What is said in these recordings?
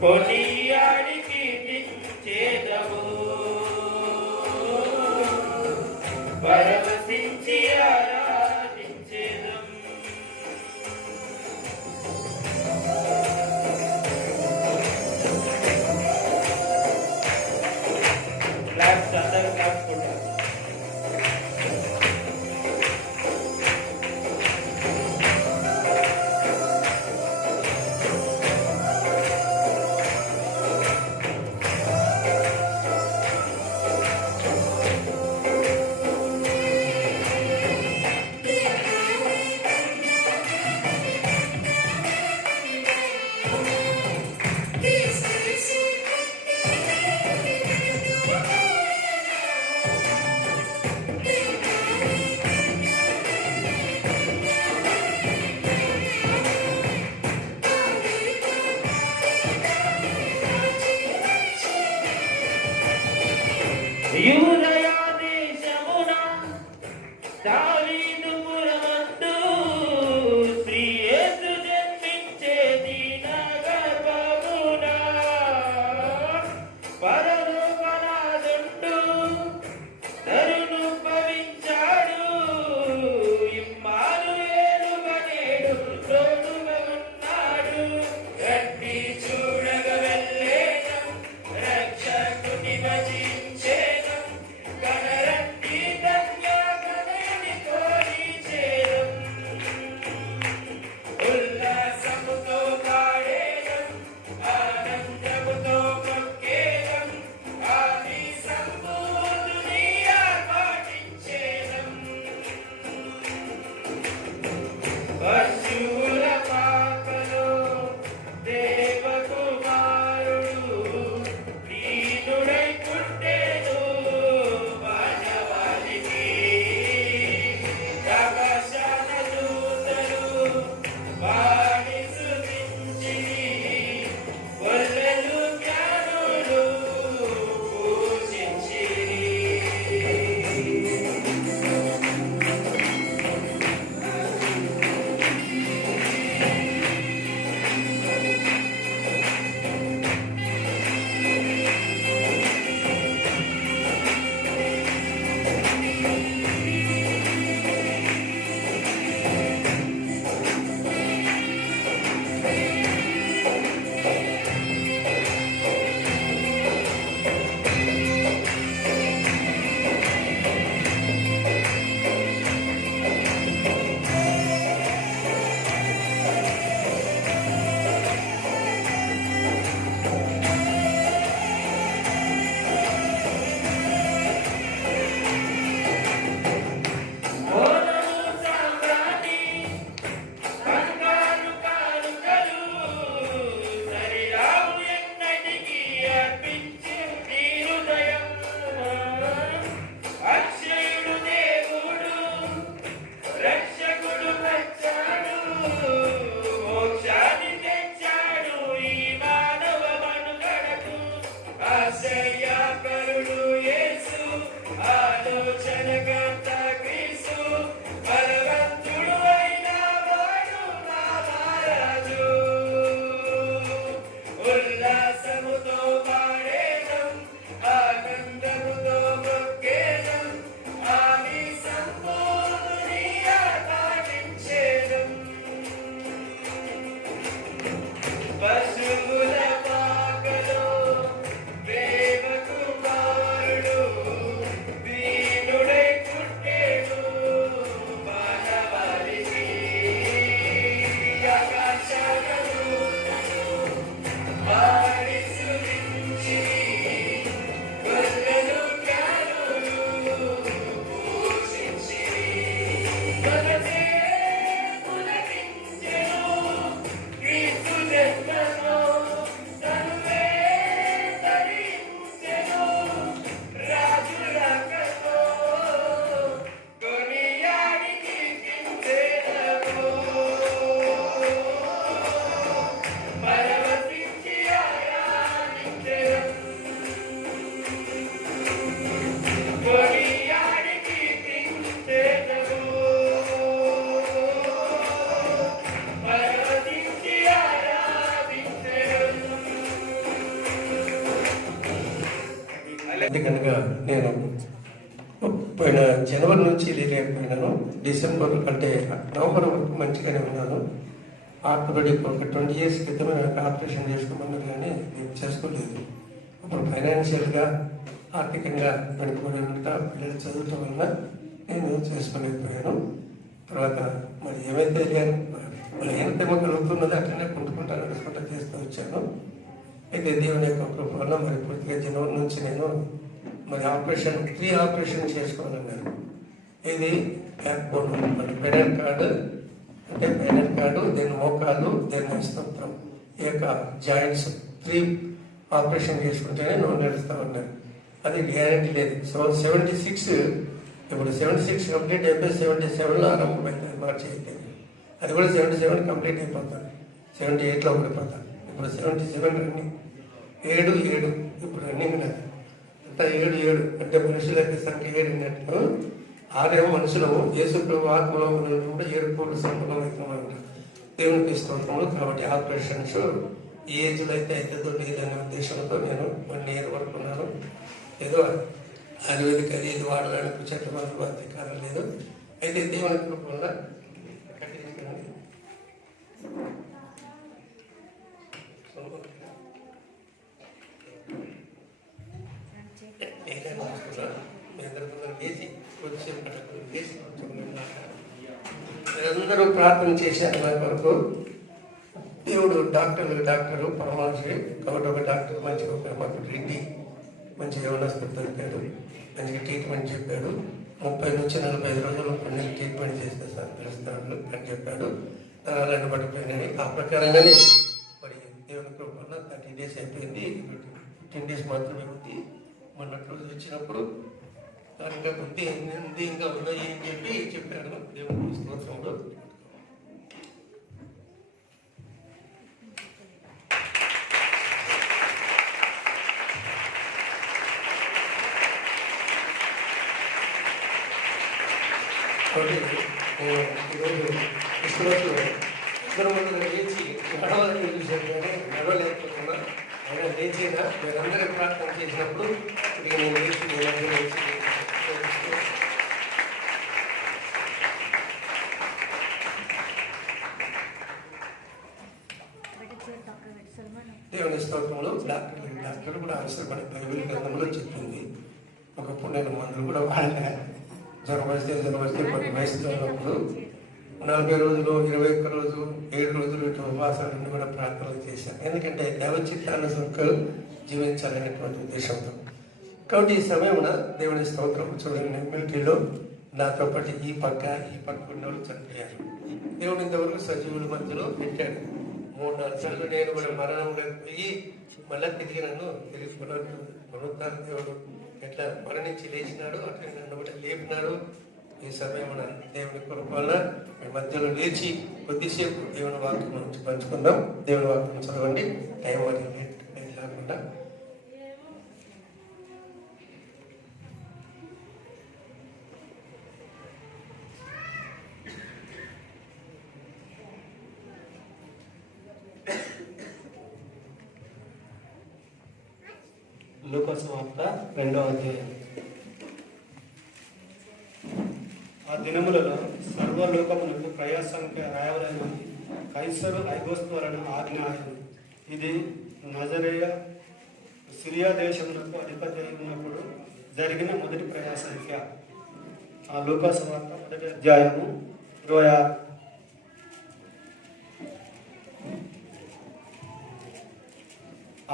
కొనియాడి కీర్తించేదము పరవశించి ఆరాధించేదం. క్లాప్స్ అందరూ క్లాప్స్ కొట్టారు. కనుక నేను పోయిన జనవరి నుంచి లేకపోయినాను. డిసెంబర్ అంటే నవంబర్ వరకు మంచిగానే ఉన్నాను. ఆర్థోపెడిక్ ఒక 20 years క్రితమే నాకు ఆపరేషన్ చేసుకోమన్నారు, కానీ నేను చేసుకోలేదు. అప్పుడు ఫైనాన్షియల్గా ఆర్థికంగా పడిపోయినంత పిల్లలు చదువుతాం వల్ల నేను చేసుకోలేకపోయాను. తర్వాత మరి ఏమైతే మరి ఏమైతే కలుగుతున్నదో అట్లనే పుట్టుకుంటా నడుచుకుంటా చేస్తూ వచ్చాను. అయితే దేవుని యొక్క కృప వల్ల మరి పూర్తిగా జనవరి నుంచి నేను మరి 3 ఆపరేషన్ చేసుకోవాలన్నారు. ఇది బ్యాక్ బోన్ మరి స్పైనల్ కార్డు దెన్ మోకాలు దెన్ స్తోత్రం ఈ యొక్క జాయింట్స్ 3 ఆపరేషన్ చేసుకుంటేనే నువ్వు నడుస్తామన్నారు. అది గ్యారంటీ లేదు. సో 76 ఇప్పుడు 76 కంప్లీట్ అయిపోయి 77లో ఆరంభమైంది మార్చి అయితే. అది కూడా 77 కంప్లీట్ అయిపోతాను. 78లో పడిపోతాను. ఇప్పుడు 77 రన్నింగ్ 7 ఇప్పుడు రన్నింగ్ నాకు అంతా 7 అంటే మనుషుల యొక్క సంఖ్య 7 అన్నట్టు 6 మనుషులు యేసు ప్రభు ఆత్మలో కూడా 7 కోట్లు సంపూర్ణమవుతామంట. దేవునికి స్తోత్రములు. కాబట్టి ఆపరేషన్స్ ఈ ఏజ్లో అయితే లేదనే ఉద్దేశంతో నేను 1 year వరకు ఉన్నాను. ఏదో ఆయుర్వేదిక ఇది వాడడానికి చెట్ల మందులు అధికారం లేదు. అయితే దేవుని కృప వల్ల అందరూ ప్రార్థన చేశారు నా కొరకు. దేవుడు డాక్టరు పరమాశ్రీ కాబట్టి ఒక డాక్టర్ మంచిగా ఒక మాకు రెడ్డి మంచిగా యవనస్తులు దొరికాడు. మంచిగా ట్రీట్మెంట్ చెప్పాడు. 30 నుంచి 45 రోజులు ట్రీట్మెంట్ చేస్తే సార్ తెలుస్తాడు అని చెప్పాడు. తరాలను పడిపోయినాయి. ఆ ప్రకారంగానే మరి దేవుని కృప వల్ల 30 days అయిపోయింది. 15 days మాత్రమే ఉంది. మొన్నటి రోజు వచ్చినప్పుడు ఇంకా బుద్ధి ఉంది ఇంకా ఉన్నాయి అని చెప్పాడు. దేవుని స్తోత్రంలో ఈరోజు క్రిస్మస్లో ఇద్దరు మందులు లేచి నడవాలని చూశాను, కానీ నడవలేకపోతున్నా. ఆయన లేచినా మీరందరూ ప్రార్థన చేసినప్పుడు ఇక నేను లేచి దేవుని స్తోత్రంలో డాక్టర్ కూడా అవసరపడి బైబిల్ గ్రంథంలో చెప్పింది. ఒకప్పుడు నేను మందులు కూడా వాడినా. జ్వరం వస్తే కొన్ని వయసులో ఉన్నప్పుడు 40 రోజులు 21 రోజు 7 రోజులు ఇటు ఉపవాసాలను కూడా ప్రార్థనలు చేశాను. ఎందుకంటే దేవ చిత్తానుసంగా జీవించాలనేటువంటి ఉద్దేశంతో. కాబట్టి ఈ సమయమున దేవుని స్తోత్రం చూడండి. మిలిటరీలో నాతో పాటు ఈ పక్క ఉన్న వాళ్ళు చనిపోయారు. దేవుడు ఇంతవరకు సజీవుల మధ్యలో పెట్టాడు. 3-4 సార్లు నేను కూడా మరణంలోకి పోయి మళ్ళీ తిరిగి నన్ను పునరుద్ధార దేవుడు ఎట్లా మరణించి లేచినాడు అట్లా నన్ను కూడా లేపినాడు. ఈ సమయమున దేవుని కృప వల్ల మీ మధ్యలో లేచి కొద్దిసేపు దేవుని వాక్యం నుంచి పంచుకుందాం. దేవుని వాక్యం చదవండి. టైం అది లేట్ లేకుండా. లూకాసు వార్త 2వ అధ్యాయం. ఆ దినములలో సర్వలోకమునకు ప్రయాసానికి రాయవలైన కైసరు ఐగోస్తు వలన ఆజ్ఞ అయింది. ఇది నజరేయ సిరియా దేశమునకు అధిపతి ఉన్నప్పుడు జరిగిన మొదటి ప్రయాసంఖ్య. ఆ లూకాసు వార్త 1వ అధ్యాయము 26.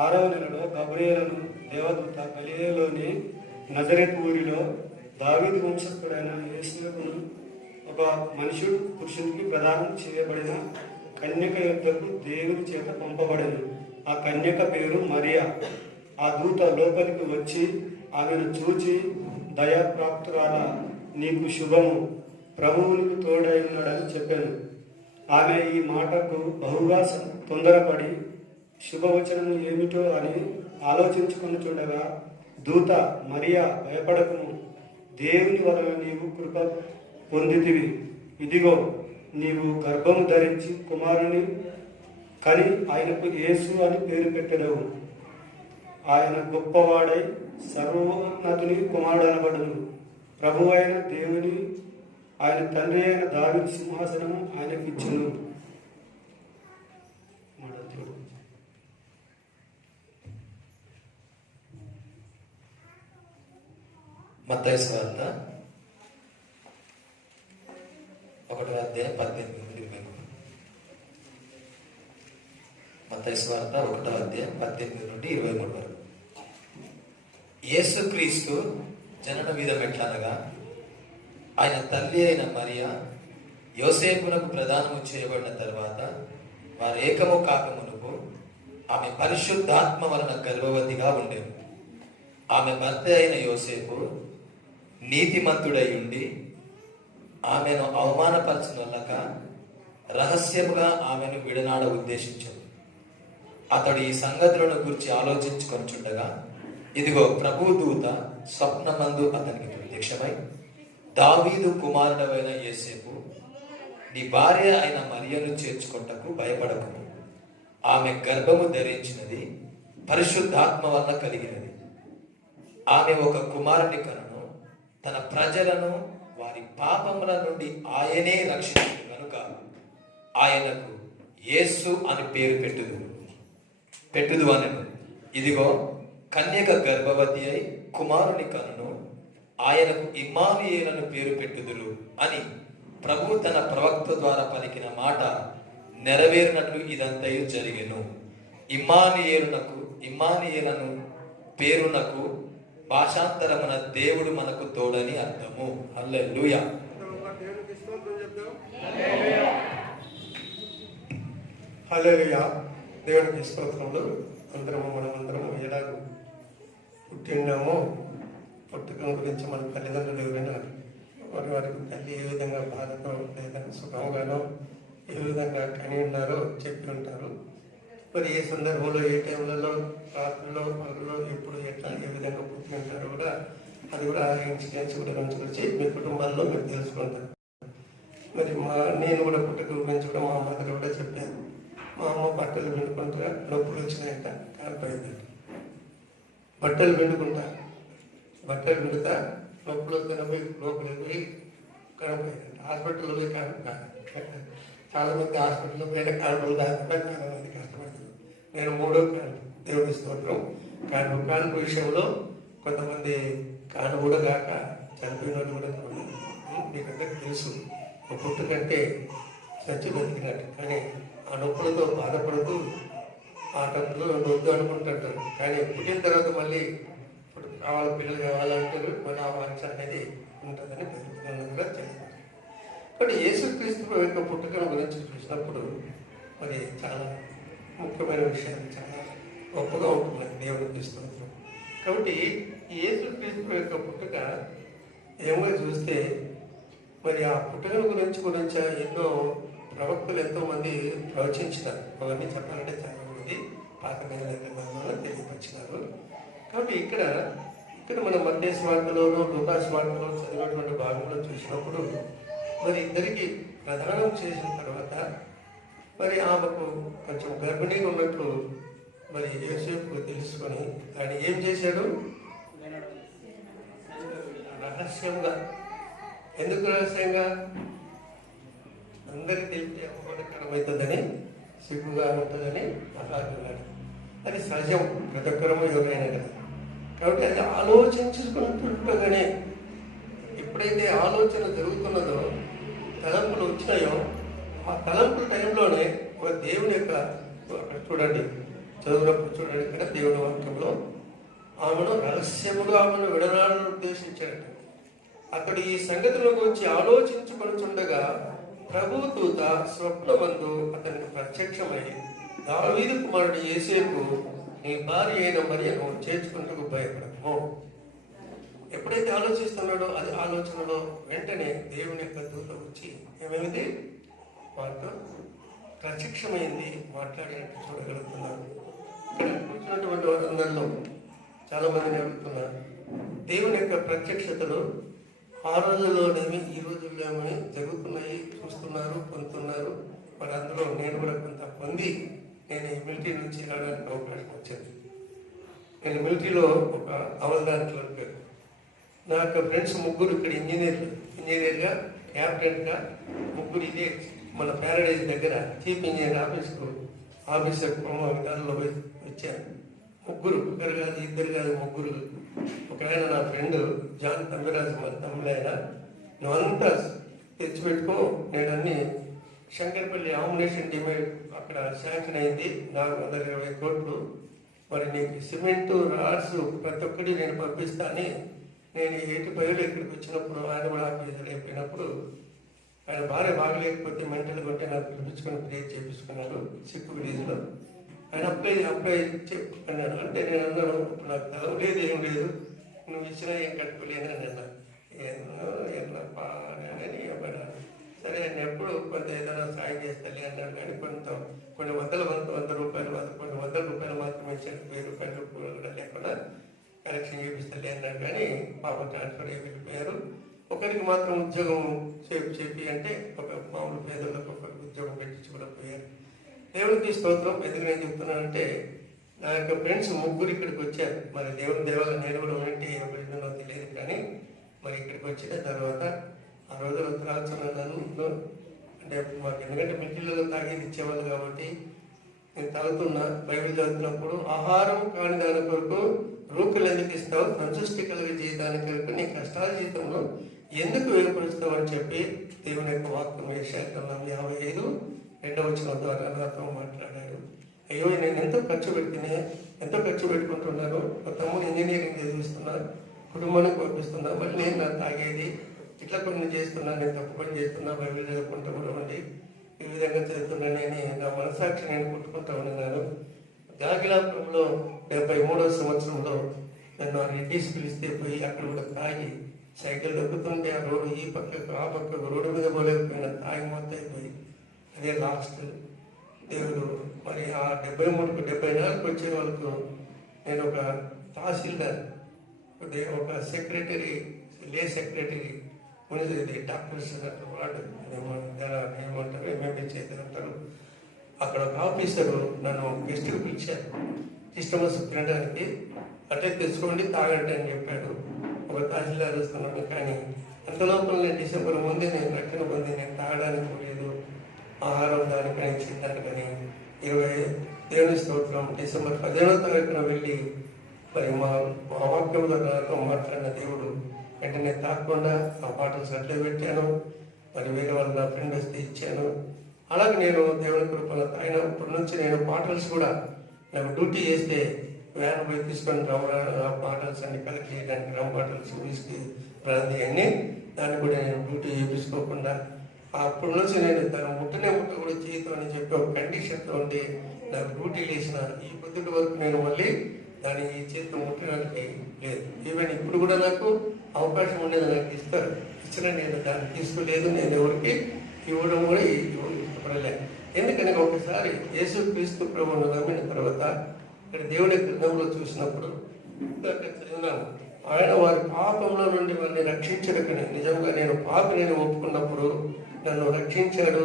6వ నెలలో గబ్రియేలును దేవదూత గలిలయలోని నజరేతు ఊరిలో దావీదు వంశస్థుడైన యేసేపును ఒక పురుషునికి ప్రదానం చేయబడిన కన్యక యొద్దకు దేవుని చేత పంపబడెను. ఆ కన్యక పేరు మరియా. ఆ దూత లోపలికి వచ్చి ఆమెను చూచి, దయాప్రాప్తురాల, నీకు శుభము, ప్రభువు నీకు తోడై ఉన్నాడని చెప్పాను. ఆమె ఈ మాటకు బహుగా తొందరపడి శుభవచనము ఏమిటో అని ఆలోచించుకొని చూడగా దూత, మరియా, భయపడకుము, దేవుని వలన నీవు కృప పొందితివి. ఇదిగో నీవు గర్భము ధరించి కుమారుని కని ఆయనకు యేసు అని పేరు పెట్టెదవు. ఆయన గొప్పవాడై సర్వోన్నతుని కుమారుడు అనబడును. ప్రభు అయిన దేవుని ఆయన తండ్రి అయిన దావీదు సింహాసనము ఆయనకు ఇచ్చును. మత్తయి సువార్త 1:18-23. మత్తయి సువార్త 1:18-23 వరకు. యేసుక్రీస్తు జనన విధం ఎట్లనగా, ఆయన తల్లి అయిన మరియా యోసేపునకు ప్రదానము చేయబడిన తర్వాత వారు ఏకము కాకమునుపు ఆమె పరిశుద్ధాత్మ వలన గర్భవతిగా ఉండేది. ఆమె భర్త అయిన యోసేపు నీతిమంతుడై ఉండి ఆమెను అవమానపరచనొల్లక రహస్యముగా ఆమెను విడనాడ ఉద్దేశించాడు. అతడు ఈ సంగతులను గురించి ఆలోచించుకొనిచుండగా, ఇదిగో ప్రభు దూత స్వప్నమందు అతనికి ప్రత్యక్షమై, దావీదు కుమారుడవైన యోసేపు, నీ భార్య అయిన మరియను చేర్చుకొనుటకు భయపడకు. ఆమె గర్భము ధరించినది పరిశుద్ధాత్మ వలన కలిగినది. ఆమె ఒక కుమారుని కనును, తన ప్రజలను వారి పాపముల నుండి ఆయనే రక్షించును కనుక ఆయనకు యేసు అని పేరు పెట్టుదు అనెను. ఇదిగో కన్యక గర్భవతి అయి కుమారుని కనును, ఆయనకు ఇమ్మానుయేలను పేరు పెట్టుదురు అని ప్రభు తన ప్రవక్త ద్వారా పలికిన మాట నెరవేరినట్లు ఇదంతయు జరిగెను. ఇమ్మానుయేలను పేరునకు భాషాంతరమున దేవుడు మనకు తోడని అర్థము. హల్లెలూయా. హల్లెలూయా. దేవునికి స్తోత్రములు. మనమందరము ఎలాగో పుట్టినామో పుట్టుక గురించి మన తల్లిదండ్రులు ఎవరైనా వారికి తల్లి ఏ విధంగా బాధతో లేదా సుఖంగానో ఏ విధంగా కని ఉన్నారో చెప్పి ఉంటారు. మరి ఏ సందర్భంలో ఏ టైంలలో రాత్రిలో పగలో ఎప్పుడు ఎట్లా ఏ విధంగా పుట్టి ఉంటారో కూడా అది కూడా ఆ ఇన్సిడెంట్స్ కూడా నుంచి మీ కుటుంబాల్లో మీరు తెలుసుకుంటారు. మరి నేను కూడా పుట్టుక గురించి కూడా మా మదర్ కూడా చెప్పాను. మా అమ్మ బట్టలు పిండుకుంటా నొప్పులు వచ్చినాయంట, కాలిపోయిందంట. బట్టలు పిండుతా నొప్పులు తినపోయి లోపలికి పోయి కనిపోయిందంట. హాస్పిటల్లో పోయి కాదు. చాలామంది హాస్పిటల్లో పోయిన కానుకలు దాకా చాలామంది కష్టపడుతుంది. నేను 3వ కానుక, దేవుడి స్తోత్రం. కానుక విషయంలో కొంతమంది కాను కూడా కాక చనిపోయిన వాళ్ళు కూడా మీకందరికీ తెలుసు. ఒక పుట్టు కంటే చచ్చి బతికినట్టు. కానీ ఆ నొప్పులతో బాధపడుతూ ఆ టప్పులో వద్దు అనుకుంటుంటారు. కానీ పుట్టిన తర్వాత మళ్ళీ ఇప్పుడు కావాలి, పిల్లలు కావాలంటారు. మళ్ళీ ఆ వాంఛ అనేది ఉంటుందని కూడా తెలియదు. కాబట్టి యేసుక్రీస్తు యొక్క పుట్టుకను గురించి చూసినప్పుడు మరి చాలా ముఖ్యమైన విషయాలు చాలా గొప్పగా ఉంటుంది దేవుడికి స్తోత్రం. కాబట్టి యేసుక్రీస్తు యొక్క పుట్టుక ఏమో చూస్తే మరి ఆ పుట్టుకల గురించి ఎన్నో ప్రవక్తలు ఎంతోమంది ప్రవచించినారు. అవన్నీ చెప్పాలంటే చాలా మంది పాత గ్రంథాలలో తెలియపరిచినారు. కాబట్టి ఇక్కడ మన మత్తయి సువార్తలోనూ లూకా సువార్తలో చదివినటువంటి భాగంలో చూసినప్పుడు మరి ఇద్దరికి ప్రదానం చేసిన తర్వాత మరి ఆమెకు కొంచెం గర్భిణీగా ఉన్నట్లు మరి యోసేపు తెలుసుకొని ఆయన ఏం చేశాడు? రహస్యంగా. ఎందుకు రహస్యంగా? అందరికి తెలిపి అపకరమవుతుందని, సిగ్గుగా ఉంటుందని అసాధ్యన్నాడు. అది సహజం, ప్రతి ఒక్కరము ఎవరైనా కదా. కాబట్టి అది ఆలోచించుకుంటుండగానే ఎప్పుడైతే ఆలోచన జరుగుతున్నదో, తలంపులు వచ్చినాయో, ఆ తలంపుల టైంలోనే ఒక దేవుని యొక్క అక్కడ చూడండి, చదువునప్పుడు చూడండి, ఇక్కడ దేవుని వాక్యంలో ఆమెను రహస్యముగా ఆమెను విడనాడని ఉద్దేశించాడు. అక్కడ ఈ సంగతుల గురించి ఆలోచించుకొనుచుండగా ప్రభువు దూత స్వప్నమందు అతనికి ప్రత్యక్షమై, దావీదు కుమారుడు యోసేపు, నీ భార్య అయిన మరియను చేర్చుకుంటూ భయపడము. ఎప్పుడైతే ఆలోచిస్తున్నాడో అది ఆలోచనలో వెంటనే దేవుని యొక్క దూత వచ్చి ఏమేమిది వారితో ప్రత్యక్షమైంది, మాట్లాడినట్టు చూడగలుగుతున్నారు. ఇక్కడ కూర్చున్నటువంటి వారందరిలో చాలా మందిని అడుగుతున్నారు, దేవుని యొక్క ప్రత్యక్షతలు ఆ రోజుల్లోనేమి ఈ రోజుల్లోనేమి జరుగుతున్నాయి, చూస్తున్నారు, పొందుతున్నారు. మరి అందులో నేను కూడా కొంత పొంది నేను మిలిటరీ నుంచి రావడానికి అవకాశం వచ్చింది. నేను మిలిటరీలో ఒక అవల్దాన్ క్లర్క్. నా యొక్క ఫ్రెండ్స్ ముగ్గురు ఇక్కడ ఇంజనీర్గా క్యాప్టెన్గా ముగ్గురు ఇదే మన ప్యారడైజ్ దగ్గర చీఫ్ ఇంజనీర్ ఆఫీసర్ దానిలో వచ్చారు. ముగ్గురు, ఒకరు కాదు ఇద్దరు కాదు ముగ్గురు. ఒక ఆయన నా ఫ్రెండ్ జాన్ తమ్మిరాజు, మన తమిళాయన, నువ్వంతా తెచ్చిపెట్టుకో, నేను అన్ని శంకరపల్లి ఆమ్నేషన్ డిమాండ్ అక్కడ శాంక్షన్ అయింది 420 కోట్లు, మరి నీకు సిమెంటు రాడ్స్ ప్రతి ఒక్కటి నేను పంపిస్తా అని నేను 85లో ఇక్కడికి వచ్చినప్పుడు ఆయన కూడా ఆఫీసర్ అయిపోయినప్పుడు ఆయన భార్య బాగలేకపోతే మెంటల్గా ఉంటే నాకు పిలిపించుకొని ప్రేర్ చేయించుకున్నాడు సిక్కు విలేజ్లో. ఆయన అప్లై చెప్పన్నాడు. అంటే నేను అన్నాను, ఇప్పుడు నాకు తలం లేదు ఏం లేదు, నువ్వు ఇచ్చినా ఏం కట్టుకోలేను అని అన్నా. ఎట్లా అని చెప్పాను. సరే ఆయన ఎప్పుడు కొంత ఏదైనా సాయం చేస్తాలే అన్నాడు. కానీ కొన్ని వందల రూపాయలు కొన్ని వందల రూపాయలు మాత్రమే ఇచ్చాడు, 1000 రూపాయలు కూడా లేకుండా కలెక్షన్ చేపిస్తలే అన్నాడు. కానీ పాపం ట్రాన్స్ఫర్ అయ్యి వెళ్ళిపోయారు. ఒకరికి మాత్రం ఉద్యోగం చెప్పి అంటే ఒక మామూలు పేదలకు ఒకరికి ఉద్యోగం పెట్టించి కూడా పోయారు. దేవుడికి స్తోత్రం. ఎందుకు నేను చెప్తున్నానంటే నా యొక్క ఫ్రెండ్స్ ముగ్గురు ఇక్కడికి వచ్చారు. మరి దేవుని దేవాల నేను కూడా ఉంటే ఏమైందో తెలియదు. కానీ మరి ఇక్కడికి వచ్చిన తర్వాత ఆ రోజులు ఉత్తరాల్సిన అంటే మాకు ఎందుకంటే మిల్టీలలో తాగేది ఇచ్చేవాళ్ళు కాబట్టి నేను తాగుతున్నా. బైబిల్ చదువుతున్నప్పుడు ఆహారం కాని దాని కొరకు రూకలు ఎందుకు ఇస్తావు, సంతృష్టి కలిగే జీవితానికి కొరకు నీ కష్టాల జీవితంలో ఎందుకు వేరుపరుస్తావు అని చెప్పి దేవుని యొక్క వాక్యం యెషయా 55:2 ద్వారా నాతో మాట్లాడాడు. అయ్యో నేను ఎంతో ఖర్చు పెట్టుకుంటున్నాను. మా తమ్ముడు ఇంజనీరింగ్ చదివిస్తున్నా, కుటుంబానికి పంపిస్తున్నా, మళ్ళీ నేను నా తాగేది ఇట్లా కొన్ని చేస్తున్నా, నేను తప్పు పని చేస్తున్నా, బైబిల్ చదువుకుంటూ కూడా ఉండి ఈ విధంగా చదువుతున్నానని నా మనసాక్షి నేను కొట్టుకుంటా ఉన్నాను. గాగిలాపురంలో 73వ సంవత్సరంలో నన్ను రెడ్డిస్ పిలిస్తే పోయి అక్కడ కూడా తాగి సైకిల్ దొక్కుతుంటే ఆ రోడ్డు ఈ పక్కకు ఆ పక్కకు రోడ్డు మీద పోలేకపోయినా తాగి మొత్తం అయిపోయి అదే లాస్ట్. దేవుడు మరి ఆ 73-74 వచ్చే వాళ్ళకు నేను ఒక తహసీల్దార్, ఒక సెక్రటరీ, సెక్రటరీ మునిది డాక్టర్స్ వాడు ఏమంటారు ఎంఎంఏ చేతులంటారు. అక్కడ ఒక ఆఫీసరు నన్ను గెస్ట్కి పిలిచారు సిస్టమస్ తినడానికి. అంటే తెచ్చుకోండి తాగండి అని చెప్పాడు. ఒక తహసీల్దార్ వస్తున్నాను. కానీ అంతలోపల నేను డిసెంబర్ ముందే నేను రక్షణ పొంది నేను తాగడానికి పోలేదు. ఆహారం దానిపై ఇచ్చిందాను. కానీ 20 దేవుని స్తోత్రం డిసెంబర్ 15వ తారీఖున వెళ్ళి మరి మా వాక్యంలో నాతో మాట్లాడిన దేవుడు వెంటనే తాగకుండా ఆ బాటిల్స్ అట్లే పెట్టాను. మరి వేరే వాళ్ళు నా ఫ్రెండ్ వస్తే ఇచ్చాను. అలాగే నేను దేవుని కృపలో తాగినప్పటి నుంచి నేను బాటిల్స్ కూడా నాకు డ్యూటీ చేస్తే వ్యాన్ పోయి తీసుకొని బాటిల్స్ అన్ని కలెక్ట్ చేయడానికి రమ్ బాటిల్స్ విస్కీ బ్రాందీ అన్నీ దాన్ని కూడా నేను డ్యూటీ చేయించుకోకుండా అప్పటి నుంచి నేను తను ముట్ట కూడా చేయతో అని చెప్పి ఒక కండిషన్తో ఉండి నాకు డ్యూటీ వేసిన ఈ పొద్దుటి వరకు నేను మళ్ళీ దాన్ని ఈ చేతితో ముట్టడానికి లేదు. ఈవెన్ ఇప్పుడు కూడా నాకు అవకాశం ఉండేది, నాకు ఇచ్చిన నేను దాన్ని తీసుకోలేదు. నేను ఎవరికి ఇవ్వడం కూడా ఇష్టపడలేదు. ఎందుకని ఒకసారి యేసు క్రీస్తు ప్రభువును నమ్మిన తర్వాత ఇక్కడ దేవుని గ్రంథంలో చూసినప్పుడు చదివినాము, ఆయన వారి పాపంలో నుండి వారిని రక్షించడకని. నిజంగా నేను పాపిని ఒప్పుకున్నప్పుడు నన్ను రక్షించాడు.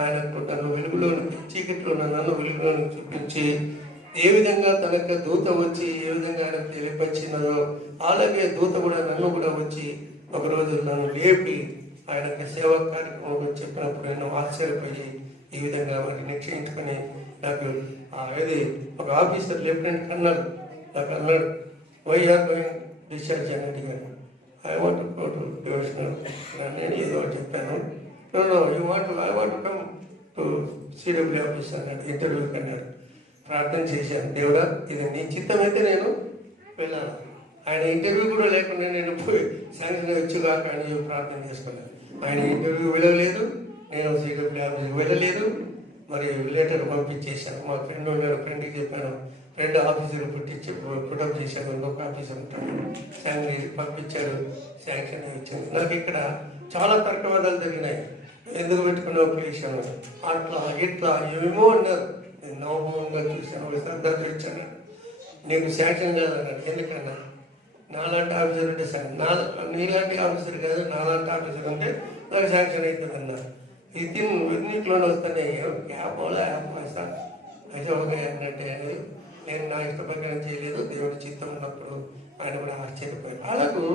ఆయనకు నన్ను వెలుగులోని చీకట్లో నన్ను వెలుగులోని చూపించి ఏ విధంగా తనకు దూత వచ్చి ఏ విధంగా ఆయనకు తెలియపరిచినదో అలాగే దూత కూడా నన్ను కూడా వచ్చి ఒకరోజు నన్ను లేపి ఆయనకు సేవా కార్యక్రమం చెప్పినప్పుడు నేను ఆశ్చర్యపోయి ఈ విధంగా వారిని నిశ్చయించుకొని నాకు ఏది ఒక ఆఫీసర్ లెఫ్టినెంట్ కర్నల్ నాకు అన్నాడు, వై ఆర్ గోయింగ్ డిశ్చార్జ్ అని అడిగాను. I want go to devotional. నేను ఏదో చెప్పాను. I want come to CW office అన్నాడు. ఇంటర్వ్యూకి అన్నాడు. ప్రార్థన చేశాను, దేవుడా ఇది నీ చిత్తమైతే నేను వెళ్ళాను. ఆయన ఇంటర్వ్యూ కూడా లేకుండా నేను పోయి శాంక్షన్ వచ్చుగా కానీ ప్రార్థన చేసుకున్నాను. ఆయన ఇంటర్వ్యూ వెళ్ళలేదు, నేను సిడబ్ల్యూ ఆఫీస్కి వెళ్ళలేదు. మరి లెటర్ పంపించేశాను. మా ఫ్రెండ్ ఉన్నాడు, ఫ్రెండ్కి చెప్పాను. ఫ్రెండ్ ఆఫీసర్ పుట్టించి పుటప్ చేశాను. ఇంకొక ఆఫీసర్ ఉంటాడు, శాంక్షన్ పంపించాడు, శాంక్షన్ ఇచ్చాను. నాకు ఇక్కడ చాలా తర్కవాదాలు జరిగినాయి. ఎందుకు పెట్టుకున్న ఒక విషయం అట్లా ఇట్లా ఏమేమో అన్నారు. నేను నవభవంగా చూశాను, ఒక శ్రద్ధ ఇచ్చాను. నీకు శాంక్షన్ కాదన్నాడు. ఎందుకన్నా నాలాంటి ఆఫీసర్ ఉంటే నీలాంటి ఆఫీసర్ కాదు, నాలాంటి ఆఫీసర్ ఉంటే నాకు శాంక్షన్ అవుతుంది అన్నారు. ఇది వీటిలోనే వస్తానే క్యాబ్ ఓలా యాప్ వస్తా అయితే ఒక ఏంటంటే నేను నా ఇష్ట ప్రకారం చేయలేదు, దేవుడి చిత్తం ఉన్నప్పుడు ఆయన కూడా ఆశ్చర్యపోయాడు. అలాగూ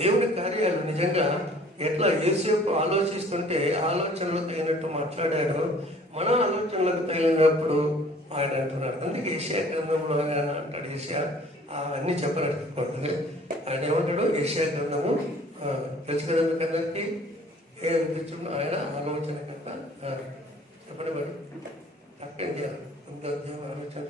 దేవుడి కార్యాలు నిజంగా ఎట్లా యేసేపు ఆలోచిస్తుంటే ఆలోచనలు తగినట్టు మాట్లాడాడు, మన ఆలోచనలకు తగినప్పుడు ఆయన అంటున్నాడు. అందుకే ఏషియా గ్రంథంలో ఆయన అంటాడు, ఏషియా అన్నీ చెప్పనట్టుకోండి. ఆయన ఏమంటాడు, ఏషియా గ్రంథము తెలుసు కదా మీకు అందరికీ, ఏ విధించున్న ఆయన ఆలోచన కనుక చెప్పండి మరి అక్కడ చేయాలి. ఆలోచన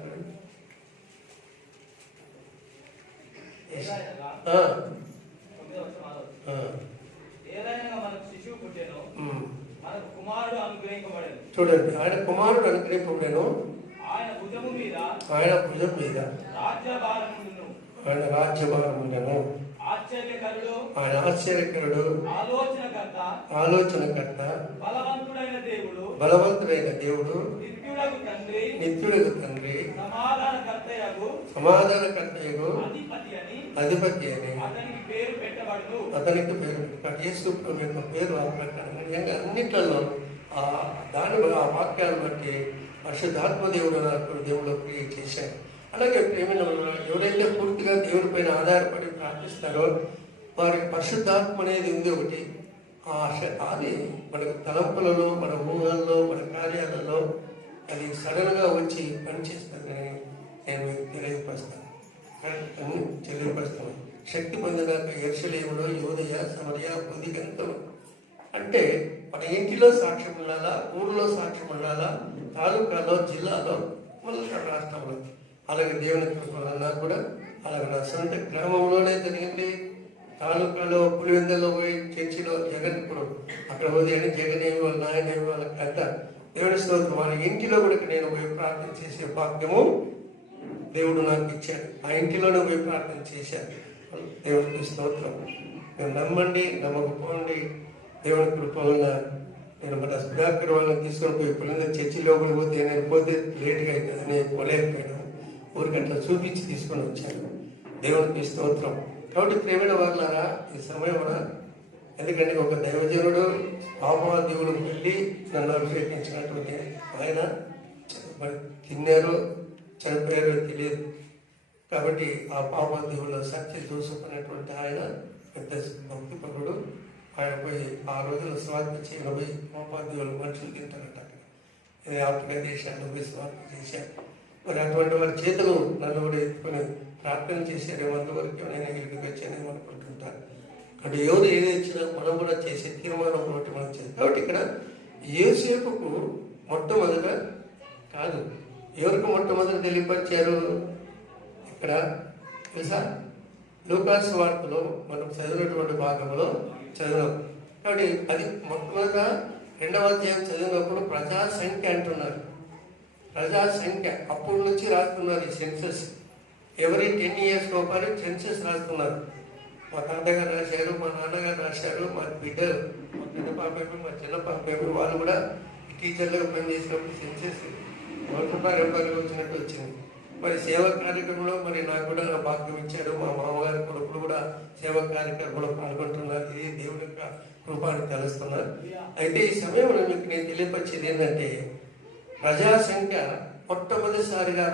చూడండి, ఆయన కుమారుడు అనుగ్రహింపబడెను, ఆయన భుజం మీద ఆయన రాజ్యభారం ఉండెను, ఆయన ఆశ్చర్యకరుడు, ఆలోచనకర్త, బలవంతుడైన దేవుడు, నిత్యుడగు తండ్రి, సమాధానకర్తయగు అధిపతి అని అతనికి పేరు పెట్టాడు. యేసు ప్రభు యొక్క పేరు ఆ ప్రకారం నిజంగా అన్నిట్లలో దాని ఆ వాక్యాలను బట్టి పరిశుద్ధాత్మ దేవుడు నాకు దేవుడు క్రియేట్ చేశాడు. అలాగే ప్రేమైన ఎవరైతే పూర్తిగా దేవుడి పైన ఆధారపడి ప్రార్థిస్తారో వారికి పరిశుద్ధాత్మ అనేది ఉంది ఒకటి. అది మనకు తలంపులలో, మన ఊహల్లో, మన కార్యాలలో అది సడన్గా వచ్చి పనిచేస్తుందని నేను తెలియపరుస్తాను. శక్తి పొందినాక యెరూషలేములో, యూదయ, సమరయ, బొదిగంతం అంటే మన ఇంటిలో సాక్ష్యం ఉండాలా, ఊరిలో సాక్ష్యం ఉండాలా, తాలూకాలో, జిల్లాలో, మళ్ళీ రాష్ట్రంలో. అలాగే దేవుని కృపలన్నా కూడా అలాగే నా సొంత గ్రామంలోనే జరిగింది. తాలూకాలో పులివెందలో పోయి చర్చిలో జగన్ ఇప్పుడు అక్కడ పోయి జగన్ ఏమి వాళ్ళు నాయన ఏమి వాళ్ళకి అంతా దేవుని స్తోత్రం. వాళ్ళ ఇంటిలో కూడా నేను పోయి ప్రార్థన చేసే భాగ్యము దేవుడు నాకు ఇచ్చాడు. ఆ ఇంటిలోనే పోయి ప్రార్థన చేశాను. దేవుడికి స్తోత్రం. నేను నమ్మండి, నమ్మకపోండి, దేవుని కృప వల్ల నేను మన సుధాకర్ వాళ్ళని తీసుకొని పోయి పిల్లల చర్చిలో కూడా పోతే నేను పోతే లేట్గా అవుతుందని పోలేకపోయాను. ఊరికంటే చూపించి తీసుకొని వచ్చాను. దేవునికి స్తోత్రం. కాబట్టి ప్రేమైన వాళ్ళారా ఈ సమయమున, ఎందుకంటే ఒక దైవజనుడు పాపవాదీవులకు వెళ్ళి నన్ను అభిషేకించినటువంటి ఆయన తిన్నారో చనిపోయారో తెలియదు. కాబట్టి ఆ పాపవాదీవుల సత్య చూసుకున్నటువంటి ఆయన పెద్ద భక్తిపరుడు. ఆయన పోయి ఆ రోజులు స్వార్థ చేయడం పోయి పాపవాదీవులు మనుషులు తింటారంట. ఇది ఆఫ్రికా దేశాల్లో పోయి స్వార్థ చేశారు. మరి అటువంటి వారి చేతులు నన్ను కూడా ఎత్తుకొని ప్రార్థన చేశారేమో, అంతవరకు నేను ఇక్కడికి వచ్చానేమో అనుకుంటుంటాను. అంటే ఎవరు ఏది ఇచ్చినా మనం కూడా చేసే తీర్మానం ఒకటి మనం చేస్తాం. కాబట్టి ఇక్కడ యేసేపుకు మొట్టమొదట కాదు, ఎవరికి మొట్టమొదటి తెలియపరిచారు ఇక్కడ తెలుసా? లూకాసు వార్తలో మనం చదివినటువంటి భాగంలో చదివాం. కాబట్టి అది మొట్టమొదట 2వ అధ్యాయం చదివినప్పుడు ప్రజా సంఖ్య అంటున్నారు. ప్రజా సంఖ్య అప్పటి నుంచి రాస్తున్నారు. ఈ సెన్సస్ ఎవరి 10 years ఒకసారి సెన్సస్ రాస్తున్నారు. మా తాతగారు రాశారు, మా నాన్నగారు రాశారు, మా బిడ్డలు, మా పెద్ద పాపేమి, మా చిన్న పాపేమి, వాళ్ళు కూడా టీచర్లుగా పనిచేసినప్పుడు సెన్సస్ ఎవరికి వచ్చినట్టు వచ్చింది. మరి సేవా కార్యక్రమంలో మరి నాకు కూడా నా భాగ్యం ఇచ్చారు. మా మామగారి కొడుకులు కూడా సేవా కార్యక్రమంలో పాల్గొంటున్నారు. ఇది దేవుడి యొక్క కృపాన్ని తెలుస్తున్నారు. అయితే ఈ సమయంలో మీకు నేను తెలియపరిచేది ఏంటంటే, ప్రజా సంఖ్య మొట్టమొదటిసారిగా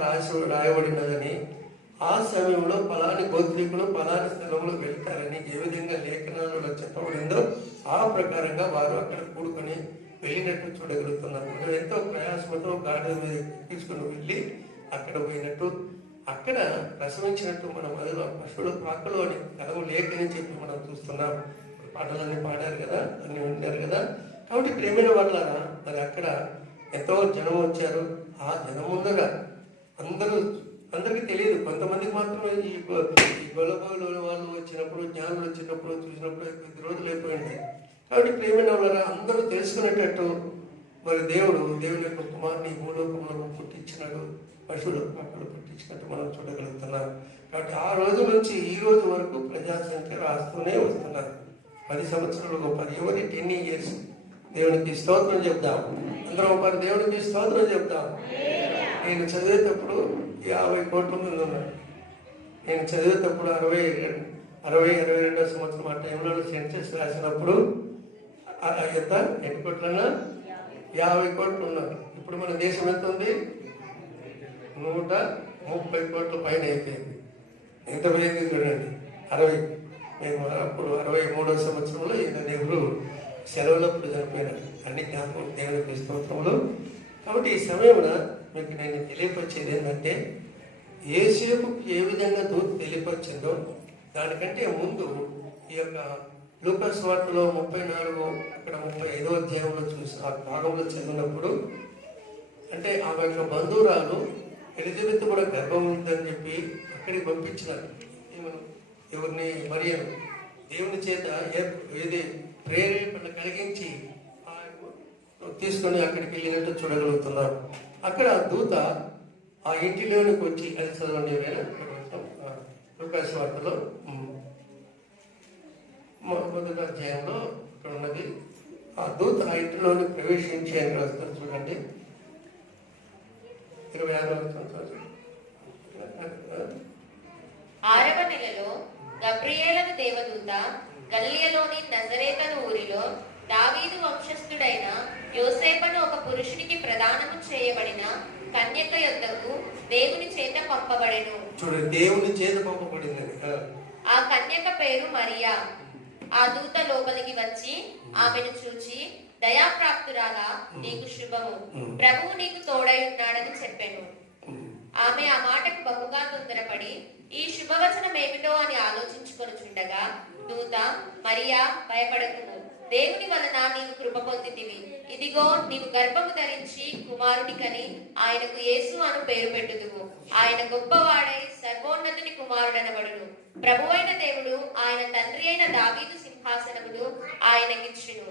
రాయబడినదని, ఆ సమయంలో పలాని గోత్రికులు పలాని స్థలంలో వెళ్తారని ఏ విధంగా లేఖనాలలో చెప్పబడిందో ఆ ప్రకారంగా వారు అక్కడ కూడుకొని వెళ్ళినట్టు చూడగలుగుతున్నారు. ఎంతో ప్రయాసంతో గాడి మీద తీసుకుని వెళ్ళి అక్కడ పోయినట్టు, అక్కడ ప్రసవించినట్టు మనం అదిలో పశువుల పాకలు అని కలవు లేకని చెప్పి మనం చూస్తున్నాం. పాటలన్నీ పాడారు కదా, అన్ని వింటారు కదా. కాబట్టి ప్రేమైన వాళ్ళ మరి అక్కడ ఎంతో జనం వచ్చారు. ఆ జనం ముందర అందరికీ తెలియదు, కొంతమందికి మాత్రమే ఈ గొల్లబోలు వాళ్ళు వచ్చినప్పుడు, జ్ఞానులు వచ్చినప్పుడు చూసినప్పుడు కొద్ది రోజులు అయిపోయింది. కాబట్టి ప్రేమైన వాళ్ళ అందరూ తెలుసుకునేటట్టు మరి దేవుని యొక్క కుమారుని భూలోకంలో పుట్టించినాడు, పశువుల పాకలు పుట్టించినట్టు మనం చూడగలుగుతున్నాం. కాబట్టి ఆ రోజు నుంచి ఈ రోజు వరకు ప్రజాసంఖ్య రాస్తూనే వస్తున్నారు. 10 సంవత్సరాలు 10 ఎవరి 10 years దేవునికి స్తోత్రం చెప్తాం. అందరం ఒకరు దేవునికి స్తోత్రం చెప్తాం. నేను చదివేటప్పుడు 50 కోట్ల మంది ఉన్నారు. నేను చదివేటప్పుడు 22వ సంవత్సరం ఆ టైంలో సెన్సెస్ రాసినప్పుడు ఎంత 8 కోట్లన్నా 50 కోట్లు ఉన్నారు. ఇప్పుడు మన దేశం ఎంత ఉంది? 100 30 కోట్ల పైన అయిపోయింది. ఎంత పోయింది చూడండి. 60 మేము అప్పుడు 63వ సంవత్సరంలో ఈయన నెహ్రూ సెలవులప్పుడు చనిపోయినాడు. అన్ని జ్ఞాపకం దేవునికి స్తోత్రములు. కాబట్టి ఈ సమయమున మీకు నేను తెలియపరిచేది ఏంటంటే, యేసుకు ఏ విధంగా దూత తెలియపరిచిందో దానికంటే ముందు ఈ యొక్క లూకా సువార్తలో 34 అక్కడ 35వ అధ్యాయంలో చూసి ఆ భాగంలో చదివినప్పుడు, అంటే ఆమె యొక్క బంధువురాలు ఎలిజబెత్ కూడా గర్భం ఉందని చెప్పి అక్కడికి పంపించినారు. ఎవరిని మరియను దేవుని చేత ఏది ప్రేరేపణ కలిగించి తీసుకొని అక్కడికి వెళ్ళినట్టు చూడగలుగుతున్నాం. అక్కడ దూత ఆ ఇంటిలోనికి వచ్చి అది చదవండి లూకా సువార్తలో మొదటి అధ్యాయంలో ఇక్కడ ఉన్నది. ఆ దూత ఆ ఇంటిలోని ప్రవేశించి అని రాస్తారు చూడండి. 6వ నెలలో గబ్రియేలను దేవదూత గలిలయలోని నజరేతను ఊరిలో దావీదు వంశస్థుడైన యోసేపును ఒక పురుషునికి ప్రదానము చేయబడిన కన్యక యొద్దకు దేవుని చేత పంపబడెను. చూడండి, దేవుని చేత పంపబడింది. ఆ కన్యక పేరు మరియా. ఆ దూత లోపలికి వచ్చి ఆమెను చూచి, దయాప్రాప్తురాలా, నీకు శుభము, ప్రభువు నీకు తోడై ఉన్నాడని చెప్పెను. ఆమె ఆ మాటకు బహుగా తొందరపడి ఈ శుభవచనం ఏమిటో అని ఆలోచించుకొనుచుండగా దూత, మరియా, భయపడకుము, దేవుని వలన నీవు కృప పొందితివి. ఇదిగో, నీవు గర్భము ధరించి కుమారుని కని ఆయనకు యేసు అను పేరు పెట్టుదువు. ఆయన గొప్పవాడై సర్వోన్నతుని కుమారుడనబడును. ప్రభువైన దేవుడు ఆయన తండ్రి అయిన దావీదు సింహాసనమును ఆయనకిచ్చును.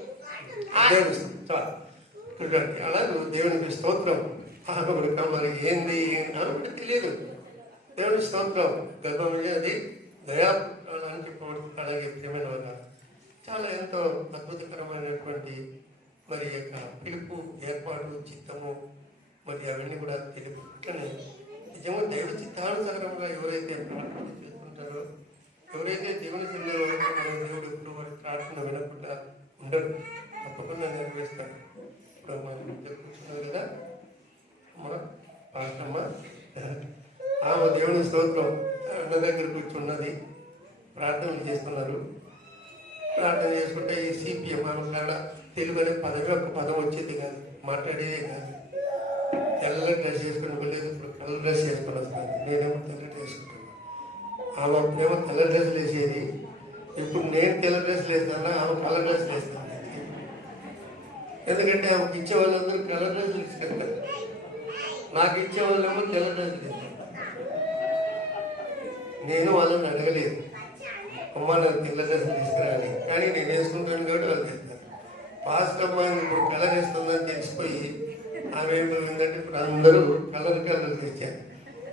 అలాగే దేవునికి స్తోత్రం. మరి ఏంది అని తెలియదు. దేవుని స్తోత్రం. గర్భం అది దయా అని చెప్పబడుతుంది. అలాగే ప్రియమైన వల్ల చాలా ఎంతో అద్భుతకరమైనటువంటి మరి యొక్క పిలుపు, ఏర్పాటు, చిత్తము మరి అవన్నీ కూడా తెలుపు. కానీ నిజంగా దేవుడి చిత్తానుసారంగా ఎవరైతే ప్రార్థన చేసుకుంటారో, ఎవరైతే దేవుని చిన్నలో దేవుడు ఎప్పుడు వారి ప్రార్థన వినకుండా ఉండరు, తప్పకుండా నెరవేరుస్తారు. ఇప్పుడు మనం కూర్చున్నారు కదా అమ్మ, పాస్టమ్మ, ఆమె దేవుని స్తోత్రం అన్న దగ్గర కూర్చున్నది, ప్రార్థనలు చేస్తున్నారు. ప్రార్థన చేసుకుంటే ఈ సిపిఎం మనకాడ తెలుగు అనే పదవి ఒక పదం వచ్చేది కాదు, మాట్లాడేదే కాదు. తెల్ల డ్రెస్ చేసుకుని వెళ్ళేది, ఇప్పుడు కలర్ డ్రెస్ చేసుకుని వస్తుంది. నేనేమో తెల్ల డ్రెస్ వేసుకుంటాను, ఆమె అప్పుడేమో తెల్ల డ్రెస్సులు వేసేది. ఇప్పుడు నేను తెల్ల డ్రెస్సులు వేస్తాను, ఆమె కలర్ డ్రెస్సులు వేస్తాను. ఎందుకంటే ఆమెకు ఇచ్చే వాళ్ళందరూ కలర్ డ్రెస్సులు ఇస్తారు, నాకు ఇచ్చే వాళ్ళేమో తెల్ల డ్రెస్సులు ఇస్తారు. నేను వాళ్ళని అడగలేదు, అమ్మ నాకు తెల్ల డ్రెస్సులు తీసుకురాలి, కానీ నేను వేసుకుంటాను కాబట్టి వాళ్ళు తెస్తారు. ఫాస్ట్ అమ్మాయిని ఇప్పుడు కలర్ వేస్తుందని తెలిసిపోయి ఆమె ఏంటంటే ఇప్పుడు అందరూ కలర్ తెచ్చారు.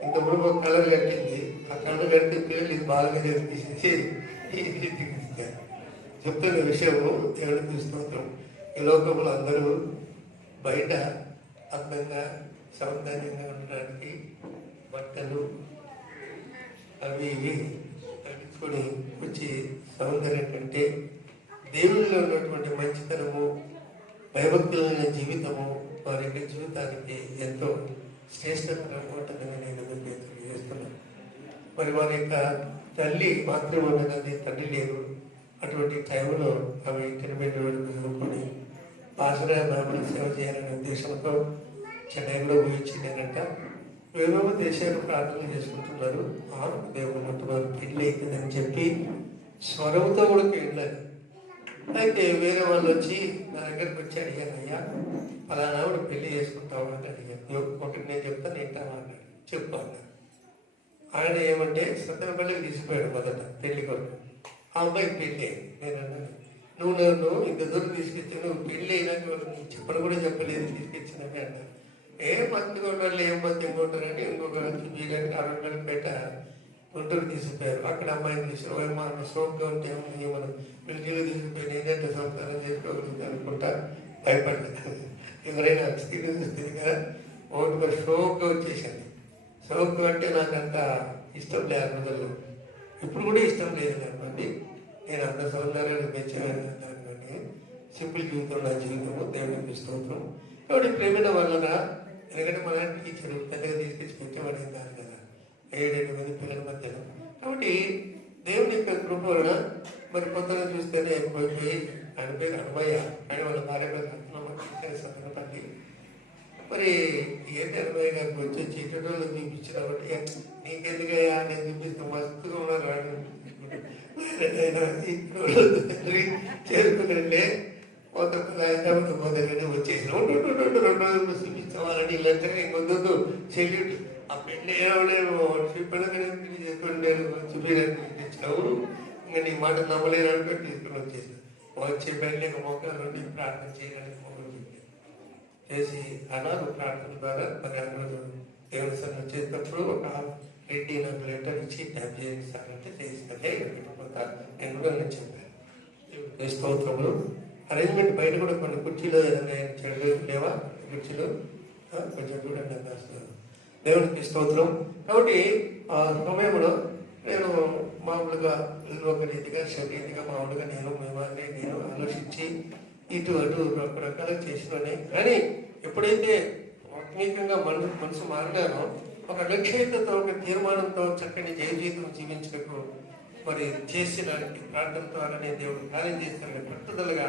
ఇంతప్పుడు ఒక కలర్ కట్టింది, ఆ కలర్ కట్టిన పేర్లు ఇది బాగా తీసేసి ఇస్తారు. చెప్తున్న విషయము దేవుడికి స్తోత్రం. ఈ లోకంలో అందరూ బయట అందంగా సౌందర్యంగా ఉండడానికి బట్టలు అవి ఇవి తగ్గించుకొని వచ్చి సౌందర్యం కంటే దేవుడిలో ఉన్నటువంటి మంచితనము, భయభక్తులైన జీవితము వారి యొక్క జీవితానికి ఎంతో శ్రేష్టకరంగా ఉంటుందని నేను మీకు తెలియజేస్తున్నాను. మరి వారి యొక్క తల్లి మాత్రం ఉన్నది, తండ్రి లేరు. అటువంటి టైంలో ఆమె ఇంటర్మీడియట్ చదువుకొని పాసరా బాబుని సేవ చేయాలనే ఉద్దేశంతో చెన్నైలో పోయించిందేనంట. ఏమేమో దేశాలు ప్రార్థన చేసుకుంటున్నారు. ఆమెకు దేవుడు మొట్టమొదటి పెళ్ళి అవుతుందని చెప్పి స్వరంతో కూడా వెళ్ళారు. అయితే వేరే వాళ్ళు వచ్చి నా దగ్గరికి వచ్చి అడిగాను, అయ్యా పలానా ఆవిడ పెళ్లి చేసుకుంటావు అని అడిగాను. ఒకటి నేను చెప్తాను, ఏంటావా అన్నాడు. చెప్పు అన్నాడు. ఆయన ఏమంటే సత్తెనపల్లికి తీసుకుపోయాడు మొదట పెళ్లి కొరకు. ఆ అమ్మాయికి పెళ్ళి అయింది. నేను అన్నాను, నువ్వు నన్ను ఇంత దూరం తీసుకొచ్చి నువ్వు పెళ్ళి అయినాక చెప్పడం కూడా చెప్పలేదు, తీసుకొచ్చినవి అన్నాను. ఏం మంచిగా ఉండాలి, ఏం మంచిగా ఉంటారని ఇంకొక బీగానికి 60 పేట గుంటూరు తీసుకుపోయారు. అక్కడ అమ్మాయిని తీసుకుపోయి మా సోప్గా ఉంటే మనం పిల్లలు తీసుకుపోయి ఏంటంటే సంసారం చేసుకోగలుగుతాను అనుకుంటా భయపడ్డా. ఎవరైనా స్త్రీలు చూస్తుంది కదా, ఒకటి షోక్గా వచ్చేసింది. షోక్ అంటే నాకు అంత ఇష్టం లేదు రోజుల్లో, ఇప్పుడు కూడా ఇష్టం లేదు అనుకోండి. నేను అంత సౌందర్యాన్ని మెచ్చమైన దానికంటే సింపుల్ జీవితం నా జీవితము దేవునికి స్తోత్రం. కాబట్టి ప్రేమైన వలన ఎందుకంటే మన టీచరు పెద్దగా తీసుకొచ్చి పెట్టేవాడు దాని కదా, 7-8 పిల్లల మధ్యలో. కాబట్టి దేవుని యొక్క కృప వలన మరి కొత్తగా చూస్తేనే పోయి ఆయన పేరు అనుభయ్య, ఆయన వాళ్ళ భార్య పేరు రత్నపల్లి. మరి ఏంటి అనుభయ్య గారికి వచ్చి చీకటిలో చూపించినప్పుడు నీకెందుకయ్యా నేను చూపిస్తే మస్తుగా ఉన్నారు ఆయన చేరుకునే హైదరాబాద్ పోతే వచ్చేసిన 2 రోజులు చూపించాలని ఇల్లంటే ఇంకొద్దు సెల్యూట్ ఆ పెళ్ళి చూపించినావు ఇంకా నీ మాట నమ్మలేని అనుకుంటే తీసుకుని వచ్చేసి వచ్చే పెళ్ళి మోకాలు నుండి ప్రార్థన చేయాలని మొదలు పెట్టాను. చేసి అన్నారు ప్రార్థన ద్వారా మరి అందరూ దేవుని సన్నిధిలో చేసినప్పుడు ఒక రెడ్డి నాకు లెటర్ ఇచ్చి ట్యాప్ చేయండి సార్ అంటే చేయిస్తానే పెట్టుకుంటాను. నేను కూడా చెప్పాను. స్తోత్రములు అరేంజ్మెంట్ బయట కూడా కొన్ని కుర్చీలో ఏదైనా చెడు లేవా కుర్చీలో కొంచెం చూడండి దేవునికి స్తోత్రం. కాబట్టి ఆ సమయంలో నేను మామూలుగా ఒక రీతిగా శరీరంగా మామూలుగా నేను ఆలోచించి ఇటు అటు రకరకాల చేసినానే. కానీ ఎప్పుడైతే ఆత్మీయంగా మనసు మారినానో ఒక లక్ష్యతతో ఒక తీర్మానంతో చక్కని జీవితం జీవించటకు మరి చేసిన ప్రార్థన ద్వారానే దేవుడు కార్యం చేస్తానని పట్టుదలగా